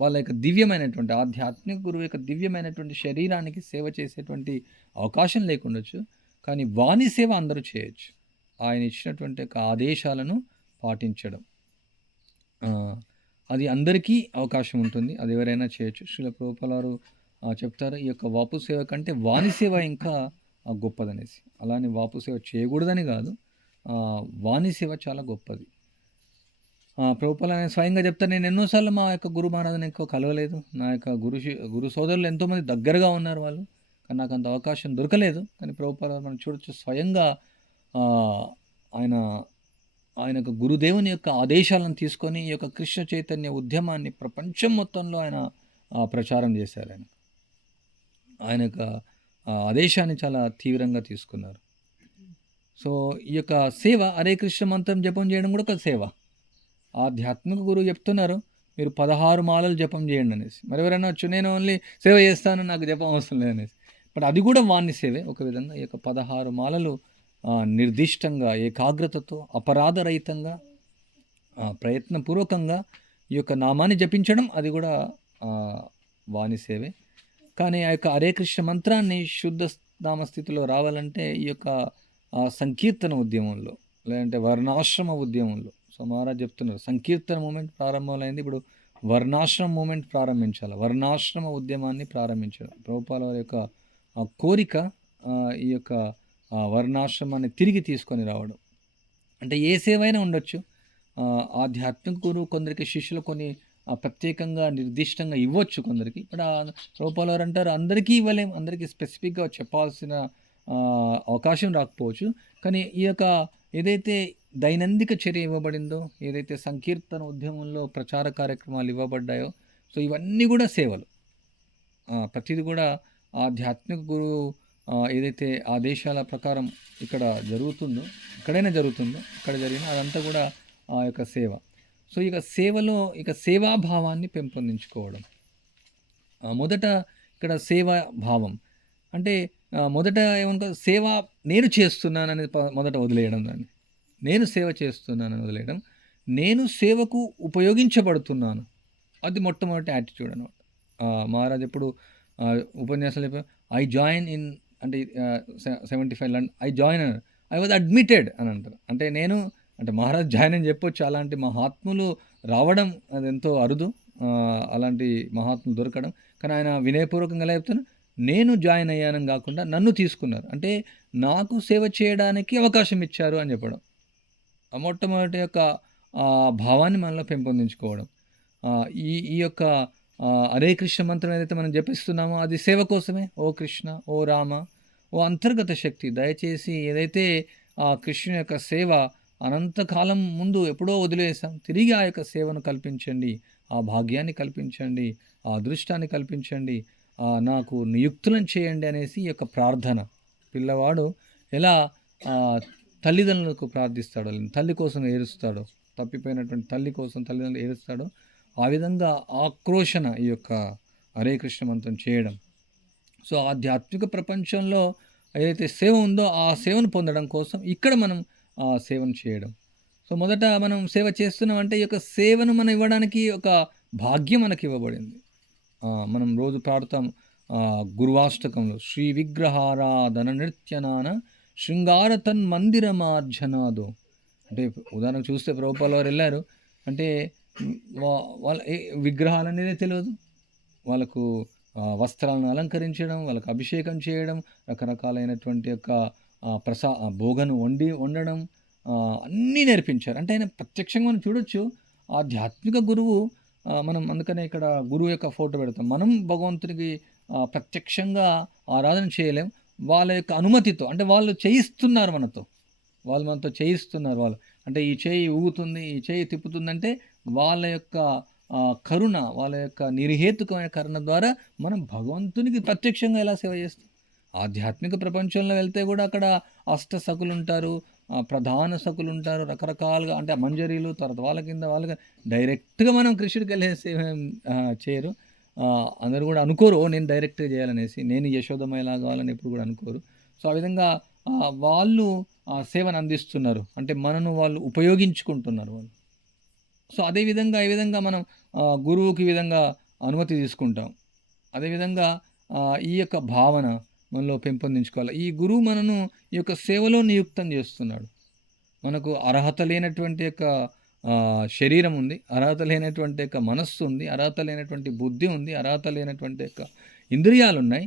వాళ్ళ యొక్క దివ్యమైనటువంటి ఆధ్యాత్మిక గురువు యొక్క దివ్యమైనటువంటి శరీరానికి సేవ చేసేటువంటి అవకాశం లేకుండొచ్చు. కానీ వాణి సేవ అందరూ చేయొచ్చు. ఆయన ఇచ్చినటువంటి యొక్క ఆదేశాలను పాటించడం, అది అందరికీ అవకాశం ఉంటుంది. అది ఎవరైనా చేయొచ్చు. శ్రీల ప్రభుపాల వారు చెప్తారు, ఈ యొక్క వాపు సేవ కంటే వాణి సేవ ఇంకా గొప్పదనేసి. అలానే వాపు సేవ చేయకూడదని కాదు, వాణి సేవ చాలా గొప్పది. ప్రభుపాల ఆయన స్వయంగా చెప్తారు, నేను ఎన్నోసార్లు మా యొక్క గురు మహారాజుని ఎక్కువ కలవలేదు. నా యొక్క గురు సోదరులు ఎంతోమంది దగ్గరగా ఉన్నారు వాళ్ళు, కానీ నాకు అంత అవకాశం దొరకలేదు. కానీ ప్రభుపాల మనం చూడొచ్చు, స్వయంగా ఆయన యొక్క గురుదేవుని యొక్క ఆదేశాలను తీసుకొని ఈ యొక్క కృష్ణ చైతన్య ఉద్యమాన్ని ప్రపంచం మొత్తంలో ఆయన ప్రచారం చేశారు. ఆయన యొక్క ఆదేశాన్ని చాలా తీవ్రంగా తీసుకున్నారు. సో ఈ యొక్క సేవ, హరే కృష్ణ మంత్రం జపం చేయడం కూడా ఒక సేవ. ఆధ్యాత్మిక గురువు చెప్తున్నారు, మీరు 16 మాలలు జపం చేయండి అనేసి. మరి ఎవరైనా వచ్చు, నేను ఓన్లీ సేవ చేస్తాను, నాకు జపం అవసరం లేదనేసి. బట్ అది కూడా వాణి సేవే ఒక విధంగా. ఈ యొక్క 16 మాలలు నిర్దిష్టంగా, ఏకాగ్రతతో, అపరాధరహితంగా, ప్రయత్నపూర్వకంగా ఈ యొక్క నామాన్ని జపించడం, అది కూడా వాణి సేవే. కానీ ఆ యొక్క హరే కృష్ణ మంత్రాన్ని శుద్ధ నామస్థితిలో రావాలంటే ఈ యొక్క సంకీర్తన ఉద్యమంలో, లేదంటే వర్ణాశ్రమ ఉద్యమంలో. సో మహారాజ్ చెప్తున్నారు, సంకీర్తన మూమెంట్ ప్రారంభమైంది, ఇప్పుడు వర్ణాశ్రమ మూమెంట్ ప్రారంభించాలి, వర్ణాశ్రమ ఉద్యమాన్ని ప్రారంభించడం. ప్రభుపాల వారి యొక్క కోరిక ఈ యొక్క వర్ణాశ్రమాన్ని తిరిగి తీసుకొని రావడం. అంటే ఏ సేవైనా ఉండొచ్చు. ఆధ్యాత్మిక గురువు కొందరికి శిష్యులు కొన్ని ప్రత్యేకంగా నిర్దిష్టంగా ఇవ్వచ్చు కొందరికి. ఇప్పుడు ప్రభుపాల వారు అంటారు, అందరికీ ఇవ్వలేం, అందరికీ స్పెసిఫిక్గా చెప్పాల్సిన అవకాశం రాకపోవచ్చు. కానీ ఈ యొక్క ఏదైతే దైనందిక చర్య ఇవ్వబడిందో, ఏదైతే సంకీర్తన ఉద్యమంలో ప్రచార కార్యక్రమాలు ఇవ్వబడ్డాయో, సో ఇవన్నీ కూడా సేవలు. ప్రతిదీ కూడా ఆధ్యాత్మిక గురువు ఏదైతే ఆదేశాల ప్రకారం ఇక్కడ జరుగుతుందో, ఎక్కడైనా జరుగుతుందో, ఇక్కడ జరిగిన అదంతా కూడా ఆ యొక్క సేవ. సో ఇక సేవలో ఇక సేవాభావాన్ని పెంపొందించుకోవడం. మొదట ఇక్కడ సేవా భావం అంటే మొదట ఏమనుకో, సేవ నేను చేస్తున్నాను అనేది మొదట వదిలేయడం. దాన్ని నేను సేవ చేస్తున్నానని వదిలేయడం. నేను సేవకు ఉపయోగించబడుతున్నాను, అది మొట్టమొదటి యాటిట్యూడ్ అనమాట. మహారాజ్ ఎప్పుడు ఉపన్యాసాలు చెప్పారు, ఐ జాయిన్ ఇన్ అంటే 75 లండన్, ఐ జాయిన్ అన్నారు, ఐ వాజ్ అడ్మిటెడ్ అని అంటారు. అంటే నేను అంటే మహారాజ్ జాయిన్ అని చెప్పొచ్చు. అలాంటి మహాత్ములు రావడం అది ఎంతో అరుదు, అలాంటి మహాత్ములు దొరకడం. కానీ ఆయన వినయపూర్వకంగా ఎలా చెప్తాను, నేను జాయిన్ అయ్యానని కాకుండా నన్ను తీసుకున్నారు, అంటే నాకు సేవ చేయడానికి అవకాశం ఇచ్చారు అని చెప్పడం. మొట్టమొదటి యొక్క భావాన్ని మనలో పెంపొందించుకోవడం. ఈ యొక్క హరే కృష్ణ మంత్రం ఏదైతే మనం జపిస్తున్నామో అది సేవ కోసమే. ఓ కృష్ణ, ఓ రామ, ఓ అంతర్గత శక్తి, దయచేసి ఏదైతే ఆ కృష్ణుని యొక్క సేవ అనంతకాలం ముందు ఎప్పుడో వదిలేసాం. తిరిగి ఆ యొక్క సేవను కల్పించండి, ఆ భాగ్యాన్ని కల్పించండి, ఆ అదృష్టాన్ని కల్పించండి, నాకు నియుక్తులను చేయండి అనేసి ఈ యొక్క ప్రార్థన. పిల్లవాడు ఎలా తల్లిదండ్రులకు ప్రార్థిస్తాడో, తల్లి కోసం ఏడుస్తాడో, తప్పిపోయినటువంటి తల్లి కోసం తల్లిదండ్రులు ఏడుస్తాడో, ఆ విధంగా ఆక్రోషణ ఈ యొక్క హరే కృష్ణ మంత్రం చేయడం. సో ఆధ్యాత్మిక ప్రపంచంలో ఏదైతే సేవ ఉందో ఆ సేవను పొందడం కోసం ఇక్కడ మనం ఆ సేవను చేయడం. సో మొదట మనం సేవ చేస్తున్నామంటే ఈ యొక్క సేవను మనం ఇవ్వడానికి ఒక భాగ్యం మనకి ఇవ్వబడింది. మనం రోజు పాడుతాం గురువాష్టకంలో, శ్రీ విగ్రహారాధన నృత్యనాన శృంగార తన్మందిరమార్జనాదో. అంటే ఉదాహరణకు చూస్తే ప్రభుపాల వారు వెళ్ళారు అంటే వాళ్ళ విగ్రహాలు అనేదే తెలియదు వాళ్ళకు. వస్త్రాలను అలంకరించడం, వాళ్ళకు అభిషేకం చేయడం, రకరకాలైనటువంటి యొక్క భోగను వండడం అన్నీ నేర్పించారు. అంటే ఆయన ప్రత్యక్షంగా మనం చూడొచ్చు ఆధ్యాత్మిక గురువు. మనం అందుకనే ఇక్కడ గురువు యొక్క ఫోటో పెడతాం. మనం భగవంతునికి ప్రత్యక్షంగా ఆరాధన చేయలేం. వాళ్ళ యొక్క అనుమతితో, అంటే వాళ్ళు చేయిస్తున్నారు మనతో, వాళ్ళు మనతో చేయిస్తున్నారు. వాళ్ళు అంటే ఈ చేయి ఊగుతుంది, ఈ చేయి తిప్పుతుందంటే వాళ్ళ యొక్క కరుణ, వాళ్ళ యొక్క నిర్హేతుకమైన కరుణ ద్వారా మనం భగవంతునికి ప్రత్యక్షంగా ఎలా సేవ చేస్తాం. ఆధ్యాత్మిక ప్రపంచంలో వెళ్తే కూడా అక్కడ అష్ట సకులు ఉంటారు, ప్రధాన సకులు ఉంటారు, రకరకాలుగా అంటే మంజరీలు, తర్వాత వాళ్ళ కింద వాళ్ళకి డైరెక్ట్గా మనం కృష్ణుడికి వెళ్ళే సేవ చేయరు. అందరూ కూడా అనుకోరు నేను డైరెక్ట్గా చేయాలనేసి, నేను యశోదమయ్యలా కావాలని ఎప్పుడు కూడా అనుకోరు. సో ఆ విధంగా వాళ్ళు సేవను అందిస్తున్నారు, అంటే మనను వాళ్ళు ఉపయోగించుకుంటున్నారు వాళ్ళు. సో అదేవిధంగా ఈ విధంగా మనం గురువుకి ఈ విధంగా అనుమతి తీసుకుంటాం. అదేవిధంగా ఈ యొక్క భావన మనలో పెంపొందించుకోవాలి. ఈ గురువు మనను ఈ యొక్క సేవలో నియుక్తం చేస్తున్నాడు. మనకు అర్హత లేనటువంటి యొక్క శరీరం ఉంది, అర్హత లేనటువంటి యొక్క మనస్సు ఉంది, అర్హత లేనటువంటి బుద్ధి ఉంది, అర్హత లేనటువంటి యొక్క ఇంద్రియాలు ఉన్నాయి,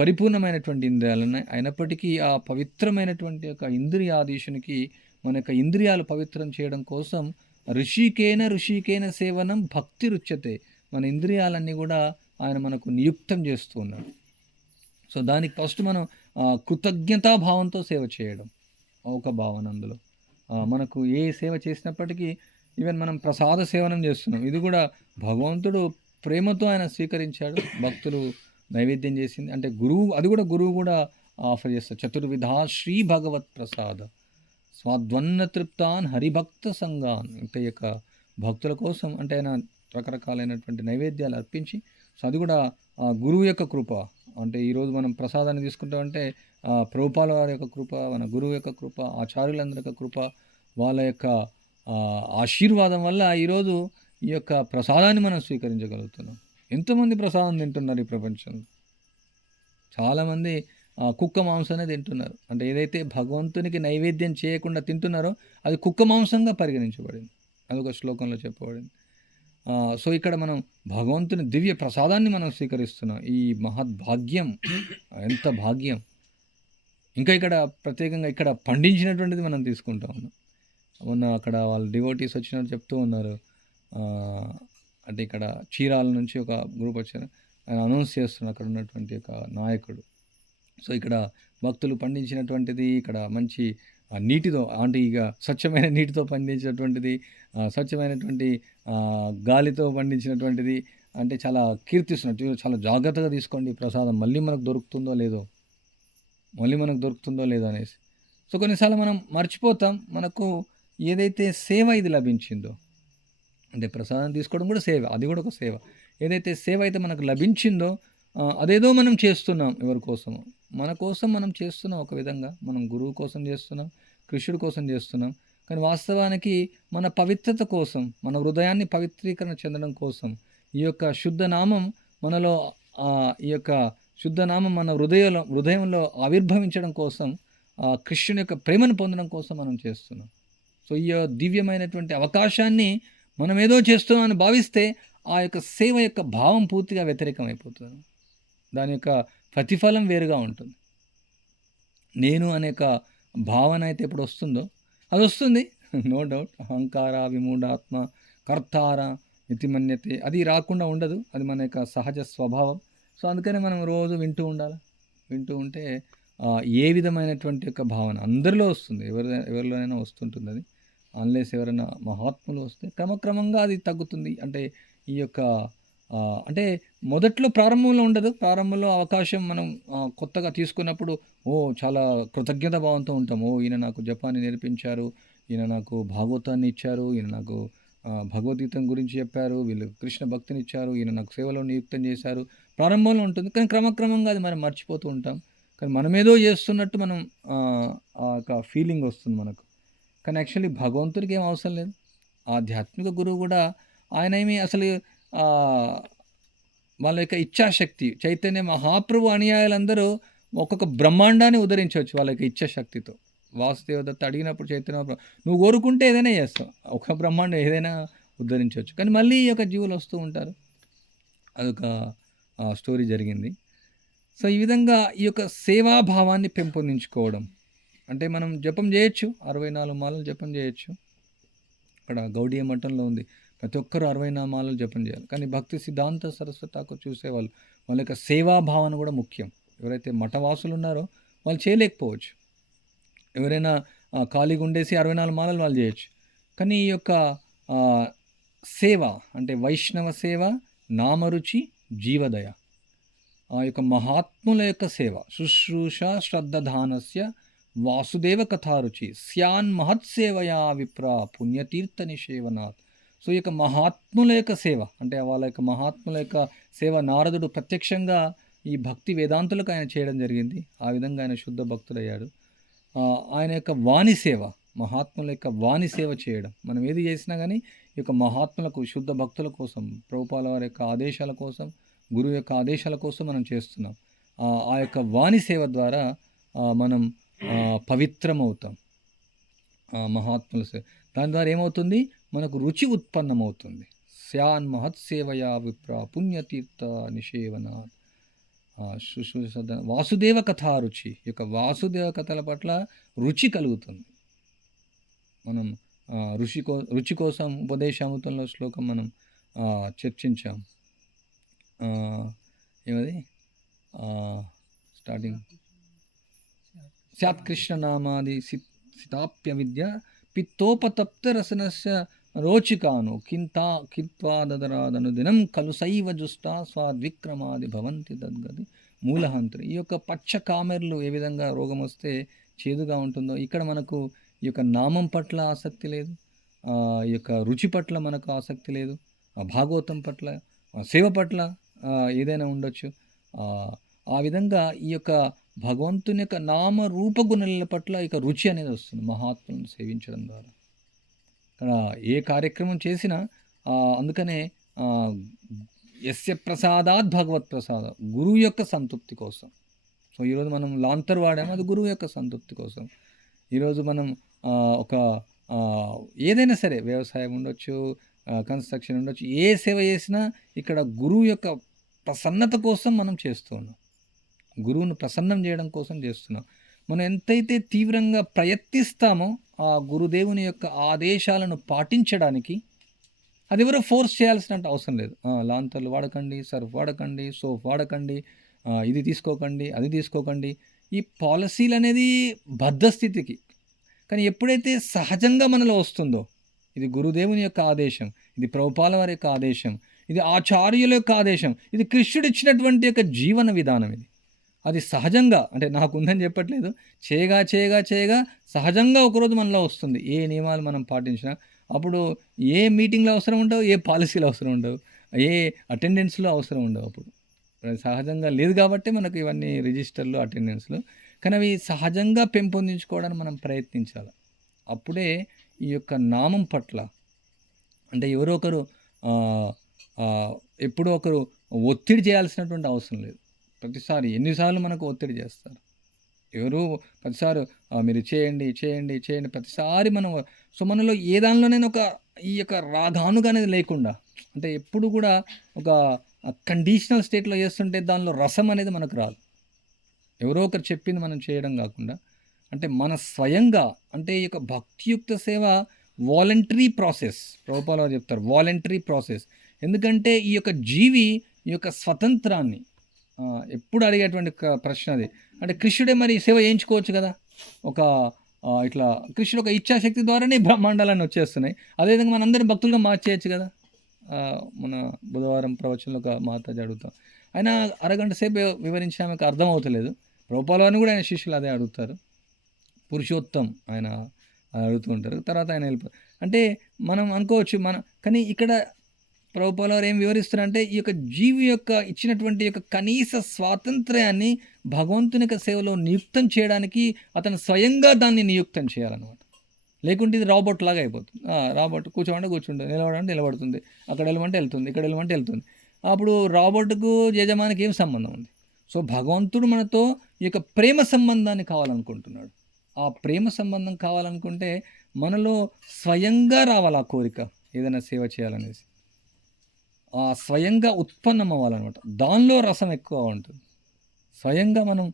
పరిపూర్ణమైనటువంటి ఇంద్రియాలు ఉన్నాయి. అయినప్పటికీ ఆ పవిత్రమైనటువంటి యొక్క ఇంద్రియాధీశునికి మన యొక్క ఇంద్రియాలు పవిత్రం చేయడం కోసం ఋషికేన సేవనం భక్తి రుచ్యతే, మన ఇంద్రియాలన్నీ కూడా ఆయన మనకు నియుక్తం చేస్తూ ఉన్నాడు. సో దానికి ఫస్ట్ మనం కృతజ్ఞతాభావంతో సేవ చేయడం ఒక భావన. అందులో మనకు ఏ సేవ చేసినప్పటికీ ఈవెన్ మనం ప్రసాద సేవనం చేస్తున్నాం, ఇది కూడా భగవంతుడు ప్రేమతో ఆయన స్వీకరించాడు. భక్తులు నైవేద్యం చేసింది అంటే గురువు, అది కూడా గురువు కూడా ఆఫర్ చేస్తారు. చతుర్విధా శ్రీ భగవత్ ప్రసాద స్వాద్వన్న తృప్తాన్ హరిభక్త సంఘాన్. అంటే యొక్క భక్తుల కోసం అంటే ఆయన రకరకాలైనటువంటి నైవేద్యాలు అర్పించి, సో అది కూడా గురువు యొక్క కృప. అంటే ఈరోజు మనం ప్రసాదాన్ని తీసుకుంటామంటే ప్రభుపాల వారి యొక్క కృప, మన గురువు యొక్క కృప, ఆచార్యులందరి యొక్క కృప, వాళ్ళ యొక్క ఆశీర్వాదం వల్ల ఈరోజు ఈ యొక్క ప్రసాదాన్ని మనం స్వీకరించగలుగుతున్నాం. ఎంతోమంది ప్రసాదం తింటున్నారు ఈ ప్రపంచంలో. చాలామంది కుక్క మాంసాన్ని తింటున్నారు. అంటే ఏదైతే భగవంతునికి నైవేద్యం చేయకుండా తింటున్నారో అది కుక్క మాంసంగా పరిగణించబడింది, అదొక శ్లోకంలో చెప్పబడింది. సో ఇక్కడ మనం భగవంతుని దివ్య ప్రసాదాన్ని మనం స్వీకరిస్తున్నాం. ఈ మహద్భాగ్యం, ఎంత భాగ్యం. ఇంకా ఇక్కడ ప్రత్యేకంగా ఇక్కడ పండించినటువంటిది మనం తీసుకుంటా ఉన్నాం. మొన్న అక్కడ వాళ్ళ డివోటీస్ వచ్చినట్టు చెప్తూ ఉన్నారు. అంటే ఇక్కడ చీరాల నుంచి ఒక గ్రూప్ వచ్చారు, ఆయన అనౌన్స్ చేస్తున్నారు అక్కడ ఉన్నటువంటి ఒక నాయకుడు. సో ఇక్కడ భక్తులు పండించినటువంటిది, ఇక్కడ మంచి నీటితో, అంటే ఇక స్వచ్ఛమైన నీటితో పండించినటువంటిది, స్వచ్ఛమైనటువంటి గాలితో పండించినటువంటిది, అంటే చాలా కీర్తిస్తున్నట్టు. చాలా జాగ్రత్తగా తీసుకోండి ప్రసాదం, మళ్ళీ మనకు దొరుకుతుందో లేదో అనేసి. సో కొన్నిసార్లు మనం మర్చిపోతాం, మనకు ఏదైతే సేవ ఇది లభించిందో, అంటే ప్రసాదం తీసుకోవడం కూడా సేవ, అది కూడా ఒక సేవ. ఏదైతే సేవ అయితే మనకు లభించిందో అదేదో మనం చేస్తున్నాం, ఎవరి కోసమో, మన కోసం మనం చేస్తున్నాం. ఒక విధంగా మనం గురువు కోసం చేస్తున్నాం, కృష్ణుడి కోసం చేస్తున్నాం. కానీ వాస్తవానికి మన పవిత్రత కోసం, మన హృదయాన్ని పవిత్రీకరణ చెందడం కోసం, ఈ యొక్క శుద్ధ నామం మనలో, ఈ యొక్క శుద్ధ నామం మన హృదయంలో ఆవిర్భవించడం కోసం, కృష్ణుని యొక్క ప్రేమను పొందడం కోసం మనం చేస్తున్నాం. సో ఈ దివ్యమైనటువంటి అవకాశాన్ని మనం ఏదో చేస్తున్నామని భావిస్తే ఆ యొక్క సేవ యొక్క భావం పూర్తిగా వ్యతిరేకమైపోతుంది. దాని యొక్క ప్రతిఫలం వేరుగా ఉంటుంది. నేను అనే ఒక భావన అయితే ఎప్పుడు వస్తుందో అది వస్తుంది, నో డౌట్. అహంకార విమూఢాత్మ కర్తార ఇతిమన్యతే, అది రాకుండా ఉండదు, అది మన యొక్క సహజ స్వభావం. సో అందుకనే మనం రోజు వింటూ ఉండాలి. వింటూ ఉంటే ఏ విధమైనటువంటి యొక్క భావన అందరిలో వస్తుంది, ఎవరిలోనైనా వస్తుంటుంది అది. అన్లెస్ ఎవరైనా మహాత్ములు వస్తే క్రమక్రమంగా అది తగ్గుతుంది. అంటే ఈ యొక్క అంటే మొదట్లో ప్రారంభంలో ఉండదు. ప్రారంభంలో అవకాశం మనం కొత్తగా తీసుకున్నప్పుడు చాలా కృతజ్ఞత భావంతో ఉంటాం. ఈయన నాకు జపాన్ని నేర్పించారు, ఈయన నాకు భాగవతాన్ని ఇచ్చారు, ఈయన నాకు భగవద్గీతం గురించి చెప్పారు, వీళ్ళు కృష్ణ భక్తిని ఇచ్చారు, ఈయన నాకు సేవలో నియుక్తం చేశారు. ప్రారంభంలో ఉంటుంది, కానీ క్రమక్రమంగా అది మనం మర్చిపోతూ ఉంటాం. కానీ మనమేదో చేస్తున్నట్టు మనం ఆ యొక్క ఫీలింగ్ వస్తుంది మనకు. కానీ యాక్చువల్లీ భగవంతుడికి ఏం అవసరం లేదు. ఆధ్యాత్మిక గురువు కూడా ఆయన ఏమి అసలు వాళ్ళ యొక్క ఇచ్ఛాశక్తి, చైతన్య మహాప్రభు అనుయాయులందరూ ఒక్కొక్క బ్రహ్మాండాన్ని ఉద్ధరించవచ్చు వాళ్ళ యొక్క ఇచ్ఛాశక్తితో. వాసుదేవదత్త అడిగినప్పుడు చైతన్య నువ్వు కోరుకుంటే ఏదైనా చేస్తావు, ఒక బ్రహ్మాండం ఏదైనా ఉద్ధరించవచ్చు. కానీ మళ్ళీ ఈ యొక్క జీవులు వస్తూ ఉంటారు. అదొక స్టోరీ జరిగింది. సో ఈ విధంగా ఈ యొక్క సేవాభావాన్ని పెంపొందించుకోవడం అంటే మనం జపం చేయొచ్చు, 64 మాలలు జపం చేయొచ్చు. అక్కడ గౌడీయ మఠంలో ఉంది, ప్రతి ఒక్కరు 64 మాలలు జపం చేయాలి. కానీ భక్తి సిద్ధాంత సరస్వతి ఠాకూర్ చూసేవాళ్ళు వాళ్ళ యొక్క సేవాభావన కూడా ముఖ్యం. ఎవరైతే మఠవాసులు ఉన్నారో వాళ్ళు చేయలేకపోవచ్చు. ఎవరైనా ఖాళీగా ఉండేసి 64 మాలలు వాళ్ళు చేయొచ్చు. కానీ ఈ యొక్క సేవ అంటే వైష్ణవ సేవ, నామరుచి, జీవదయ, ఆ యొక్క మహాత్ముల యొక్క సేవ, శుశ్రూష శ్రద్ధధానస్య వాసుదేవ కథారుచి స్యాన్ మహత్సేవయా విప్ర పుణ్యతీర్థ నిషేవనాథ్. సో ఈ యొక్క మహాత్ముల యొక్క సేవ అంటే వాళ్ళ యొక్క మహాత్ముల యొక్క సేవ నారదుడు ప్రత్యక్షంగా ఈ భక్తి వేదాంతులకు ఆయన చేయడం జరిగింది. ఆ విధంగా ఆయన శుద్ధ భక్తుడయ్యాడు. ఆయన యొక్క వాణి సేవ, మహాత్ముల యొక్క వాణి సేవ చేయడం. మనం ఏది చేసినా కానీ ఈ యొక్క మహాత్ములకు, శుద్ధ భక్తుల కోసం, ప్రభుపాల వారి యొక్క ఆదేశాల కోసం, గురువు యొక్క ఆదేశాల కోసం మనం చేస్తున్నాం. ఆ యొక్క వాణి సేవ ద్వారా మనం పవిత్రమవుతాం. మహాత్ముల సేవ దాని ద్వారా ఏమవుతుంది, మనకు రుచి ఉత్పన్నమవుతుంది. స్యాన్ మహత్సేవయా విప్ర పుణ్యతీర్థ నిషేవన వాసుదేవ కథా రుచి, ఈ యొక్క వాసుదేవ కథల పట్ల రుచి కలుగుతుంది. మనం రుచి కోసం ఉపదేశామృతంలో శ్లోకం మనం చర్చించాం. ఏమది స్టార్టింగ్ స్యాత్కృష్ణ నామాది సితాప్య విద్య పిత్తోపతప్త రసనస్య రోచికాను కిత్వా దదరాదను దినం కలు శైవ జుష్టా స్వాద్విక్రమాది భవంతి తద్గతి మూలహంత్రి. ఈ యొక్క పచ్చ కామెర్లు ఏ విధంగా రోగం వస్తే చేదుగా ఉంటుందో, ఇక్కడ మనకు ఈ యొక్క నామం పట్ల ఆసక్తి లేదు, ఈ యొక్క రుచి పట్ల మనకు ఆసక్తి లేదు, భాగవతం పట్ల, సేవ పట్ల ఏదైనా ఉండొచ్చు. ఆ విధంగా ఈ యొక్క భగవంతుని యొక్క నామ రూపగుణాల పట్ల ఇక రుచి అనేది వస్తుంది మహాత్ములను సేవించడం ద్వారా. ఇక్కడ ఏ కార్యక్రమం చేసినా అందుకనే యస్య ప్రసాదాత్ భగవత్ ప్రసాద, గురువు యొక్క సంతృప్తి కోసం. సో ఈరోజు మనం లాంతర్ వాడాము, అది గురువు యొక్క సంతృప్తి కోసం. ఈరోజు మనం ఒక ఏదైనా సరే, వ్యవసాయం ఉండొచ్చు, కన్స్ట్రక్షన్ ఉండొచ్చు, ఏ సేవ చేసినా ఇక్కడ గురువు యొక్క ప్రసన్నత కోసం మనం చేస్తూ ఉన్నాం. గురువును ప్రసన్నం చేయడం కోసం చేస్తున్నాం. మనం ఎంతైతే తీవ్రంగా ప్రయత్నిస్తామో ఆ గురుదేవుని యొక్క ఆదేశాలను పాటించడానికి, అది ఎవరో ఫోర్స్ చేయాల్సిన అవసరం లేదు. లాంతర్లు వాడకండి, సర్ఫ్ వాడకండి, సోప్ వాడకండి, ఇది తీసుకోకండి, అది తీసుకోకండి, ఈ పాలసీలు అనేది బద్ధస్థితికి. కానీ ఎప్పుడైతే సహజంగా మనలో వస్తుందో, ఇది గురుదేవుని యొక్క ఆదేశం, ఇది ప్రభుపాల వారి యొక్క ఆదేశం, ఇది ఆచార్యుల యొక్క ఆదేశం, ఇది కృష్ణుడు ఇచ్చినటువంటి యొక్క జీవన విధానం, ఇది అది సహజంగా, అంటే నాకు ఉందని చెప్పట్లేదు, చేయగా చేయగా చేయగా సహజంగా ఒకరోజు మనలో వస్తుంది. ఏ నియమాలు మనం పాటించినా అప్పుడు ఏ మీటింగ్లో అవసరం ఉండవు, ఏ పాలసీలు అవసరం ఉండవు, ఏ అటెండెన్స్లో అవసరం ఉండవు. అప్పుడు సహజంగా లేదు కాబట్టి మనకు ఇవన్నీ రిజిస్టర్లు, అటెండెన్స్లు. కానీ అవి సహజంగా పెంపొందించుకోవడానికి మనం ప్రయత్నించాలి. అప్పుడే ఈ యొక్క నామం పట్ల, అంటే ఎవరో ఒకరు ఎప్పుడో ఒకరు ఒత్తిడి చేయాల్సినటువంటి అవసరం లేదు. ప్రతిసారి ఎన్నిసార్లు మనకు ఒత్తిడి చేస్తారు ఎవరు, ప్రతిసారి మీరు చేయండి చేయండి చేయండి, ప్రతిసారి మనం. సో మనలో ఏ దానిలోనైనా ఒక ఈ యొక్క రాగానుగా అనేది లేకుండా, అంటే ఎప్పుడు కూడా ఒక కండిషనల్ స్టేట్లో చేస్తుంటే దానిలో రసం అనేది మనకు రాదు. ఎవరో ఒకరు చెప్పింది మనం చేయడం కాకుండా, అంటే మన స్వయంగా, అంటే ఈ యొక్క భక్తియుక్త సేవ వాలంటరీ ప్రాసెస్. ప్రభుపాల వారు చెప్తారు వాలంటరీ ప్రాసెస్. ఎందుకంటే ఈ యొక్క జీవి ఈ యొక్క స్వతంత్రాన్ని, ఎప్పుడు అడిగేటువంటి ప్రశ్న అది. అంటే కృష్ణుడే మరి సేవ చేయించుకోవచ్చు కదా! ఒక ఇట్లా కృష్ణుడు ఒక ఇచ్ఛాశక్తి ద్వారానే బ్రహ్మాండాలన్నీ వచ్చేస్తున్నాయి. అదేవిధంగా మనందరిని భక్తులుగా మార్చేయచ్చు కదా! మన బుధవారం ప్రవచనంలో ఒక మాతాజీ అడుగుతాం. ఆయన అరగంట సేపు వివరించిన ఆమెకు అర్థమవుతలేదు. ప్రభుపాల వారిని కూడా ఆయన శిష్యులు అదే అడుగుతారు. పురుషోత్తం ఆయన అడుగుతూ ఉంటారు. తర్వాత ఆయన అంటే మనం అనుకోవచ్చు కానీ ఇక్కడ ప్రభుపాల వారు ఏం వివరిస్తున్నారంటే ఈ యొక్క జీవి యొక్క ఇచ్చినటువంటి యొక్క కనీస స్వాతంత్ర్యాన్ని భగవంతుని యొక్క సేవలో నియుక్తం చేయడానికి అతను స్వయంగా దాన్ని నియుక్తం చేయాలన్నమాట. లేకుంటే ఇది రాబోట్ లాగా అయిపోతుంది. రాబోట్ కూర్చోమంటే కూర్చుంటుంది, నిలబడంటే నిలబడుతుంది, అక్కడ వెళ్ళమంటే వెళ్తుంది, ఇక్కడ వెళ్ళమంటే వెళ్తుంది. అప్పుడు రాబోట్కు యజమానికి ఏం సంబంధం ఉంది? సో భగవంతుడు మనతో ఈ యొక్క ప్రేమ సంబంధాన్ని కావాలనుకుంటున్నాడు. ఆ ప్రేమ సంబంధం కావాలనుకుంటే మనలో స్వయంగా రావాలి ఆ కోరిక, ఏదైనా సేవ చేయాలనేసి స్వయంగా ఉత్పన్నం అవ్వాలన్నమాట. దానిలో రసం ఎక్కువ ఉంటుంది. స్వయంగా మనం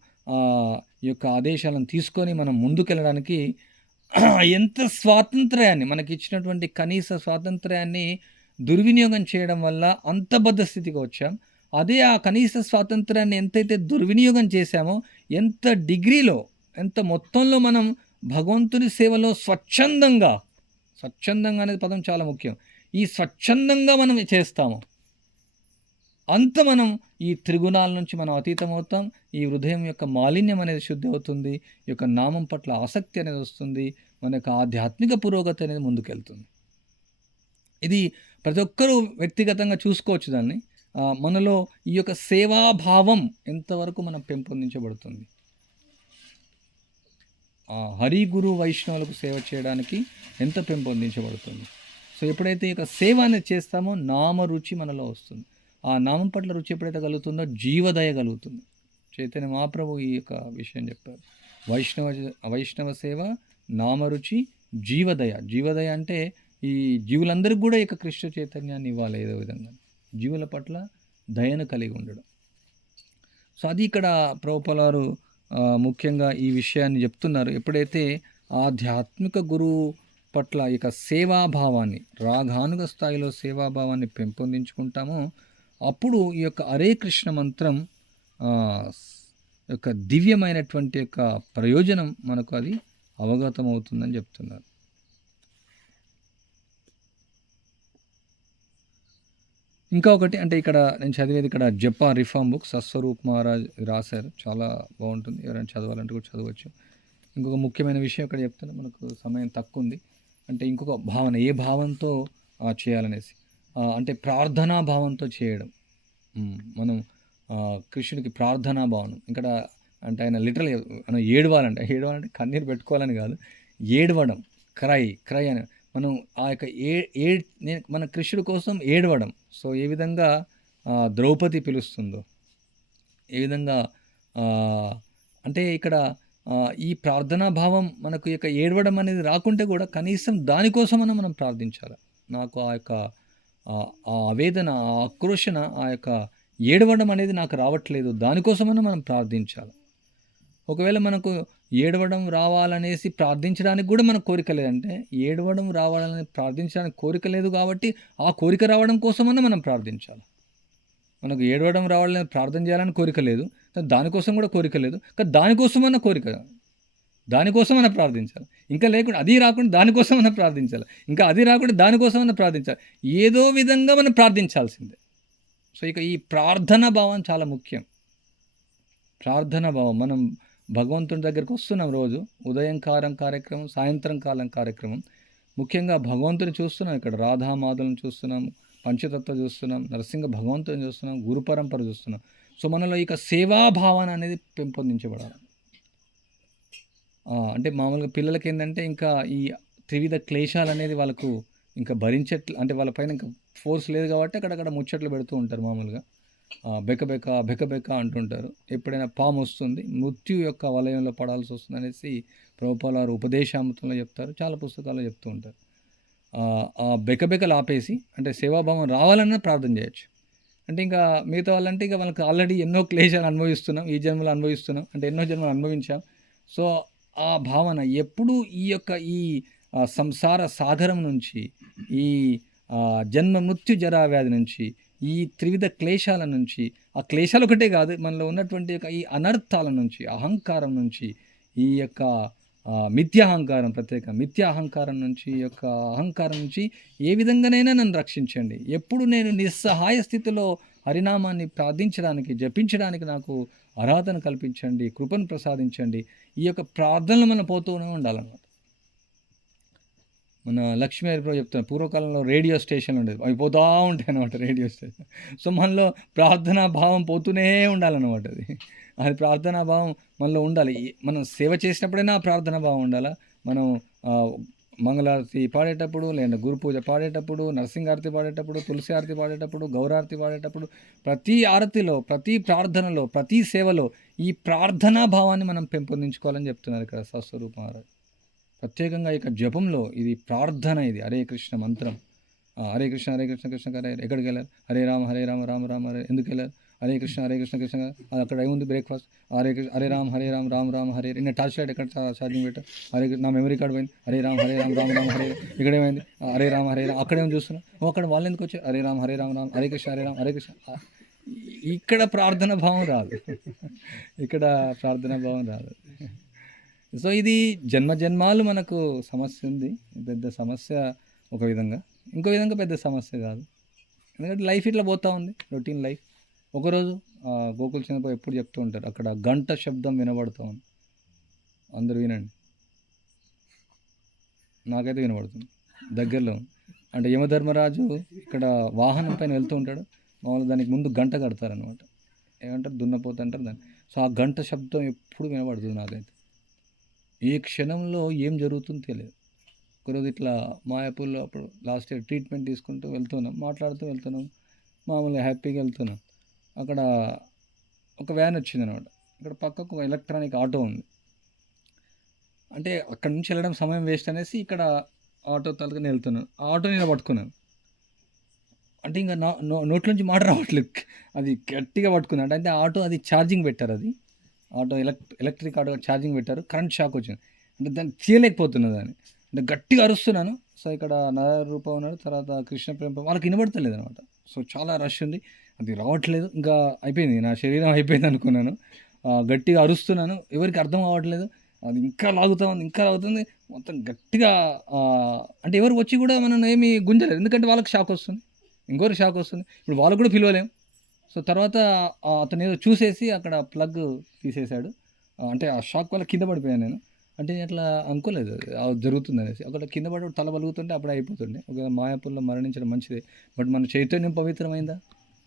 ఈ యొక్క ఆదేశాలను తీసుకొని మనం ముందుకెళ్ళడానికి ఎంత స్వాతంత్ర్యాన్ని మనకి ఇచ్చినటువంటి కనీస స్వాతంత్ర్యాన్ని దుర్వినియోగం చేయడం వల్ల అంత బద్ధస్థితికి వచ్చాం. అదే ఆ కనీస స్వాతంత్ర్యాన్ని ఎంతైతే దుర్వినియోగం చేశామో, ఎంత డిగ్రీలో ఎంత మొత్తంలో మనం భగవంతుని సేవలో స్వచ్ఛందంగా అనేది పదం చాలా ముఖ్యం. ఈ స్వచ్ఛందంగా మనం చేస్తాము, అంత మనం ఈ త్రిగుణాల నుంచి మనం అతీతం అవుతాం. ఈ హృదయం యొక్క మాలిన్యం అనేది శుద్ధి అవుతుంది. ఈ యొక్క నామం పట్ల ఆసక్తి అనేది వస్తుంది. మన యొక్క ఆధ్యాత్మిక పురోగతి అనేది ముందుకెళ్తుంది. ఇది ప్రతి ఒక్కరూ వ్యక్తిగతంగా చూసుకోవచ్చు దాన్ని. మనలో ఈ యొక్క సేవాభావం ఎంతవరకు మనం పెంపొందించబడుతుంది. హరి గురు వైష్ణవులకు సేవ చేయడానికి ఎంత పెంపొందించబడుతుంది. సో ఎప్పుడైతే ఈ యొక్క సేవ అనేది చేస్తామో నామరుచి మనలో వస్తుంది. ఆ నామం పట్ల రుచి ఎప్పుడైతే కలుగుతుందో జీవదయ కలుగుతుంది. చైతన్య మహాప్రభు ఈ యొక్క విషయం చెప్పారు. వైష్ణవ సేవ, నామరుచి, జీవదయ. జీవదయ అంటే ఈ జీవులందరికీ కూడా ఇక కృష్ణ చైతన్యాన్ని ఇవ్వాలి. ఏదో విధంగా జీవుల పట్ల దయను కలిగి ఉండడం. సో అది ఇక్కడ ప్రభుపాల వారు ముఖ్యంగా ఈ విషయాన్ని చెప్తున్నారు. ఎప్పుడైతే ఆధ్యాత్మిక గురువు పట్ల ఇక సేవాభావాన్ని, రాగానుగ స్థాయిలో సేవాభావాన్ని పెంపొందించుకుంటామో అప్పుడు ఈ యొక్క హరే కృష్ణ మంత్రం యొక్క దివ్యమైనటువంటి యొక్క ప్రయోజనం మనకు అది అవగతం అవుతుందని చెప్తున్నారు. ఇంకా ఒకటి అంటే ఇక్కడ నేను చదివేది ఇక్కడ జపా రిఫార్మ్ బుక్ సస్వరూప్ మహారాజ్ రాశారు. చాలా బాగుంటుంది, ఎవరైనా చదవాలంటే కూడా చదవచ్చు. ఇంకొక ముఖ్యమైన విషయం ఇక్కడ చెప్తాను, మనకు సమయం తక్కువ ఉంది. అంటే ఇంకొక భావన, ఏ భావంతో చేయాలనేసి, అంటే ప్రార్థనా భావంతో చేయడం. మనం కృష్ణుడికి ప్రార్థనా భావన ఇక్కడ అంటే ఆయన లిటరల్ మనం ఏడవాలంటే కన్నీరు పెట్టుకోవాలని కాదు, ఏడవడం, క్రై అని మనం ఆ యొక్క మన కృష్ణుడి కోసం ఏడవడం. సో ఏ విధంగా ద్రౌపది పిలుస్తుందో, ఏ విధంగా అంటే ఇక్కడ ఈ ప్రార్థనా భావం మనకు ఇక ఏడవడం అనేది రాకుంటే కూడా కనీసం దానికోసమన్నా మనం ప్రార్థించాలి. నాకు ఆ యొక్క ఆవేదన, ఆ ఆక్రోషణ, ఆ యొక్క ఏడవడం అనేది నాకు రావట్లేదు, దానికోసమన్నా మనం ప్రార్థించాలి. ఒకవేళ మనకు ఏడవడం రావాలనేసి ప్రార్థించడానికి కూడా మనకు కోరిక లేదంటే, ఏడవడం రావాలని ప్రార్థించడానికి కోరిక లేదు కాబట్టి ఆ కోరిక రావడం కోసమన్నా మనం ప్రార్థించాలి. మనకు ఏడవడం రావాలని ప్రార్థన చేయాలని కోరిక లేదు, దానికోసం కూడా కోరిక లేదు, కానీ దానికోసమన్నా కోరిక, దానికోసమన్నా ప్రార్థించాలి. ఇంకా లేకుండా అది రాకుండా దానికోసమన్నా ప్రార్థించాలి, ఇంకా అది రాకుండా దానికోసమన్నా ప్రార్థించాలి. ఏదో విధంగా మనం ప్రార్థించాల్సిందే. సో ఇక ఈ ప్రార్థనా భావం చాలా ముఖ్యం. ప్రార్థనా భావం, మనం భగవంతుని దగ్గరికి వస్తున్నాం రోజు, ఉదయం కార్యక్రమం, సాయంత్రం కాలం కార్యక్రమం. ముఖ్యంగా భగవంతుని చూస్తున్నాం, ఇక్కడ రాధామాధులను చూస్తున్నాం, పంచతత్వ చూస్తున్నాం, నరసింహ భగవంతుని చూస్తున్నాం, గురు పరంపర చూస్తున్నాం. సో మనలో ఇక సేవాభావన అనేది పెంపొందించబడాలి. అంటే మామూలుగా పిల్లలకి ఏంటంటే ఇంకా ఈ త్రివిధ క్లేశాలు అనేది వాళ్ళకు ఇంకా అంటే వాళ్ళపైన ఇంకా ఫోర్స్ లేదు కాబట్టి అక్కడక్కడ ముచ్చట్లు పెడుతూ ఉంటారు. మామూలుగా బెక అంటుంటారు. ఎప్పుడైనా పాము వస్తుంది, మృత్యు యొక్క వలయంలో పడాల్సి వస్తుంది అనేసి ప్రభుపాల వారు ఉపదేశామృతంలో చెప్తారు, చాలా పుస్తకాల్లో చెప్తూ ఉంటారు. ఆ బెకబెకలు ఆపేసి అంటే సేవాభావం రావాలన్నా ప్రార్థన చేయొచ్చు. అంటే ఇంకా మిగతా వాళ్ళంటే ఇంకా వాళ్ళకి ఆల్రెడీ ఎన్నో క్లేశాలు అనుభవిస్తున్నాం, ఈ జన్మలు అనుభవిస్తున్నాం, అంటే ఎన్నో జన్మలు అనుభవించాం. సో ఆ భావన ఎప్పుడు ఈ సంసార సాగరం నుంచి, ఈ జన్మ మృత్యు జరా వ్యాధి నుంచి, ఈ త్రివిధ క్లేశాల నుంచి, ఆ క్లేశాలు ఒకటే కాదు, మనలో ఉన్నటువంటి యొక్క ఈ అనర్థాల నుంచి, అహంకారం నుంచి, ఈ యొక్క మిథ్యాహంకారం, ప్రత్యేక మిథ్యాహంకారం నుంచి, ఈ యొక్క అహంకారం నుంచి ఏ విధంగానైనా నన్ను రక్షించండి. ఎప్పుడు నేను నిస్సహాయ స్థితిలో హరినామాన్ని ప్రార్థించడానికి, జపించడానికి నాకు అర్హతను కల్పించండి, కృపను ప్రసాదించండి. ఈ యొక్క ప్రార్థనలు మనం పోతూనే ఉండాలన్నమాట. మన లక్ష్మీ హరిప్రభు చెప్తున్నారు, పూర్వకాలంలో రేడియో స్టేషన్ ఉండేది, అవి పోతూ ఉంటాయి అన్నమాట రేడియో స్టేషన్. సో మనలో ప్రార్థనా భావం పోతూనే ఉండాలన్నమాట. అది ప్రార్థనా భావం మనలో ఉండాలి. మనం సేవ చేసినప్పుడైనా ప్రార్థనా భావం ఉండాలా. మనం మంగళారతి పాడేటప్పుడు, లేదా గురు పూజ పాడేటప్పుడు, నరసింహారతి పాడేటప్పుడు, తులసి ఆరతి పాడేటప్పుడు, గౌరారతి పాడేటప్పుడు, ప్రతి ఆరతిలో, ప్రతి ప్రార్థనలో, ప్రతి సేవలో ఈ ప్రార్థనా భావాన్ని మనం పెంపొందించుకోవాలని చెప్తున్నారు ఇక్కడ సస్వరూప మహారాజ్. ప్రత్యేకంగా ఇక జపంలో ఇది ప్రార్థన, ఇది హరే కృష్ణ మంత్రం. హరే కృష్ణ కృష్ణ హరే, ఎక్కడికి వెళ్ళారు? హరే రామ రామ రామ హరే, ఎందుకు వెళ్ళారు? హరే కృష్ణ కృష్ణ అది అక్కడ ఏముంది బ్రేక్ఫాస్ట్, హరే రామ రామ రామ హరే. నిన్న టార్చ్ లైట్ ఎక్కడ ఛార్జింగ్ పెట్టారు? నా మెమరీ కార్డ్ పోయింది, హరే రామ రామ రామ హరే. ఇక్కడ ఏమైంది? హరే రామ అక్కడేమో చూస్తున్నా, అక్కడ వాళ్ళు ఎందుకు వచ్చారు? హరే రామ రామ హరే కృష్ణ హరే కృష్ణ. ఇక్కడ ప్రార్థన భావం రాదు, ఇక్కడ ప్రార్థనా భావం రాదు. సో ఇది జన్మజన్మాలు మనకు సమస్య ఉంది, పెద్ద సమస్య ఒక విధంగా, ఇంకో విధంగా పెద్ద సమస్య కాదు. ఎందుకంటే లైఫ్ ఇట్లా పోతూ ఉంది, రొటీన్ లైఫ్. ఒకరోజు గోకుల్ చంద్రబాబు ఎప్పుడు చెప్తూ ఉంటారు, అక్కడ గంట శబ్దం వినబడుతూ ఉంది, అందరూ వినండి. నాకైతే వినబడుతుంది, దగ్గరలో. అంటే యమధర్మరాజు ఇక్కడ వాహనం పైన వెళ్తూ ఉంటాడు, మామూలు దానికి ముందు గంట కడతారనమాట, ఏమంటారు, దున్నపోత అంటారు దాన్ని. సో ఆ గంట శబ్దం ఎప్పుడు వినబడుతుంది నాకైతే. ఏ క్షణంలో ఏం జరుగుతుందో తెలియదు. ఒకరోజు ఇట్లా మాయాపూర్లో అప్పుడు లాస్ట్ ఇయర్ ట్రీట్మెంట్ తీసుకుంటూ వెళ్తున్నాం, మాట్లాడుతూ వెళ్తున్నాం, మామూలుగా హ్యాపీగా వెళ్తున్నాం. అక్కడ ఒక వ్యాన్ వచ్చింది అనమాట, ఇక్కడ పక్కకు ఒక ఎలక్ట్రానిక్ ఆటో ఉంది. అంటే అక్కడ నుంచి వెళ్ళడం సమయం వేస్ట్ అనేసి ఇక్కడ ఆటో తలకని వెళ్తున్నాను. ఆ ఆటో నేను పట్టుకున్నాను, అంటే ఇంకా నోట్లోంచి మాట రావట్లేదు, అది గట్టిగా పట్టుకున్నాను. అంటే ఆటో అది ఛార్జింగ్ పెట్టారు, అది ఆటో ఎలక్ట్రిక్ ఆటో ఛార్జింగ్ పెట్టారు, కరెంట్ షాక్ వచ్చింది. అంటే దాన్ని తీయలేకపోతున్నది దాన్ని, అంటే గట్టిగా అరుస్తున్నాను. సో ఇక్కడ నరరూప ఉన్నాడు, తర్వాత కృష్ణ ప్రేమ, వాళ్ళకి వినబడతలేదు అనమాట. సో చాలా రష్ ఉంది, అది రావట్లేదు, ఇంకా అయిపోయింది, నా శరీరం అయిపోయింది అనుకున్నాను. గట్టిగా అరుస్తున్నాను, ఎవరికి అర్థం కావట్లేదు, అది ఇంకా లాగుతుంది మొత్తం గట్టిగా. అంటే ఎవరు వచ్చి కూడా మనం ఏమి గుంజలేదు, ఎందుకంటే వాళ్ళకి షాక్ వస్తుంది, ఇంకోరికి షాక్ వస్తుంది, ఇప్పుడు వాళ్ళకు కూడా పిలవలేం. సో తర్వాత అతను ఏదో చూసేసి అక్కడ ప్లగ్ తీసేశాడు, అంటే ఆ షాక్ వల్ల కింద పడిపోయాను నేను. అంటే నేను అట్లా అనుకోలేదు జరుగుతుంది అనేసి. అక్కడ కింద పడి తల బలుగుతుంటే అప్పుడే అయిపోతుండే. ఒకవేళ మాయాపూర్లో మరణించడం మంచిదే, బట్ మన చైతన్యం పవిత్రమైందా?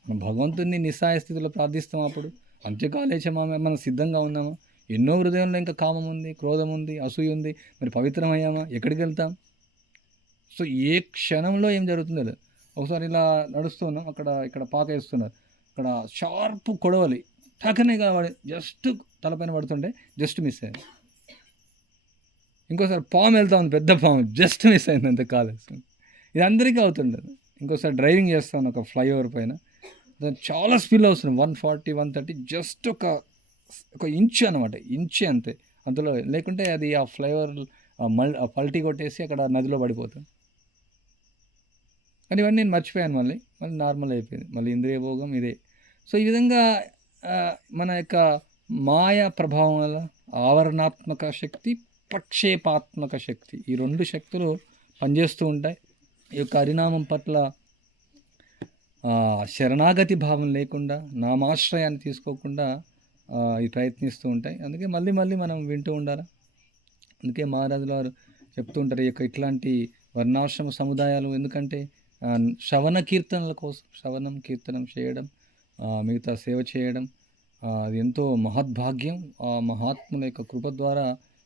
మనం భగవంతుడిని నిస్సహాయ స్థితిలో ప్రార్థిస్తాం, అప్పుడు అంత్యకాలేచమా మనం సిద్ధంగా ఉన్నామా? ఎన్నో హృదయంలో ఇంకా కామం ఉంది, క్రోధం ఉంది, అసూయ ఉంది, మరి పవిత్రమయ్యామా? ఎక్కడికి వెళ్తాం? సో ఏ క్షణంలో ఏం జరుగుతుందో లేదు. ఒకసారి ఇలా నడుస్తూ ఉన్నాం, ఇక్కడ పాక వేస్తున్నారు, అక్కడ షార్ప్ కొడవలి టాకనే కావాలి, జస్ట్ తలపైన పడుతుంటే జస్ట్ మిస్ అయింది. ఇంకోసారి పాము వెళ్తా ఉంది, పెద్ద పాము, జస్ట్ మిస్ అయింది, అంతే కాలేస్తుంది. ఇది అందరికీ అవుతుండదు. ఇంకోసారి డ్రైవింగ్ చేస్తాను ఒక ఫ్లైఓవర్ పైన, దాన్ని చాలా స్పీడ్లో వస్తుంది, 140, 130, జస్ట్ ఒక ఇంచు అనమాట, ఇంచు అంతే, అందులో లేకుంటే అది ఆ ఫ్లైఓవర్ పల్టీ కొట్టేసి అక్కడ నదిలో పడిపోతుంది. కానీ ఇవన్నీ నేను మర్చిపోయాను, మళ్ళీ నార్మల్ అయిపోయింది, మళ్ళీ ఇంద్రియ భోగం ఇదే. సో ఈ విధంగా మన యొక్క మాయ ప్రభావం వల్ల ఆవరణాత్మక శక్తి, ప్రక్షేపాత్మక శక్తి, ఈ రెండు శక్తులు పనిచేస్తూ ఉంటాయి. ఈ యొక్క హరినామం పట్ల శరణాగతి భావం లేకుండా, నామాశ్రయాన్ని తీసుకోకుండా ఇది ప్రయత్నిస్తూ ఉంటాయి. అందుకే మళ్ళీ మనం వింటూ ఉండాలి. అందుకే మహారాజుల వారు చెప్తూ ఉంటారు, ఈ యొక్క ఇట్లాంటి వర్ణాశ్రమ సముదాయాలు ఎందుకంటే శ్రవణ కీర్తనల కోసం, శ్రవణం కీర్తనం చేయడం, మిగతా సేవ చేయడం, అది ఎంతో మహద్భాగ్యం. ఆ మహాత్ముల యొక్క కృప ద్వారా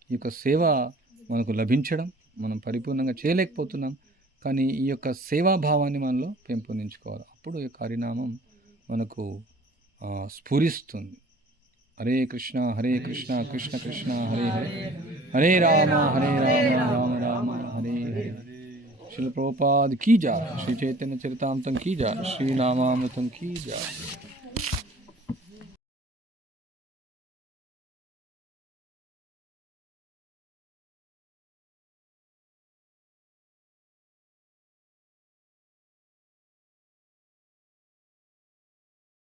ఈ యొక్క సేవ మనకు లభించడం, మనం పరిపూర్ణంగా చేయలేకపోతున్నాం. కానీ ఈ యొక్క సేవాభావాన్ని మనలో పెంపొందించుకోవాలి, అప్పుడు ఈ యొక్క హరినామం మనకు స్ఫురిస్తుంది. హరే కృష్ణ కృష్ణ కృష్ణ హరే హరే, హరే రామ రామ రామ హరే హరే. శ్రీల ప్రభుపాద్ కీ జై, శ్రీ చైతన్య చరితామృతం కీ జై, శ్రీ నామామృతం కీ జై.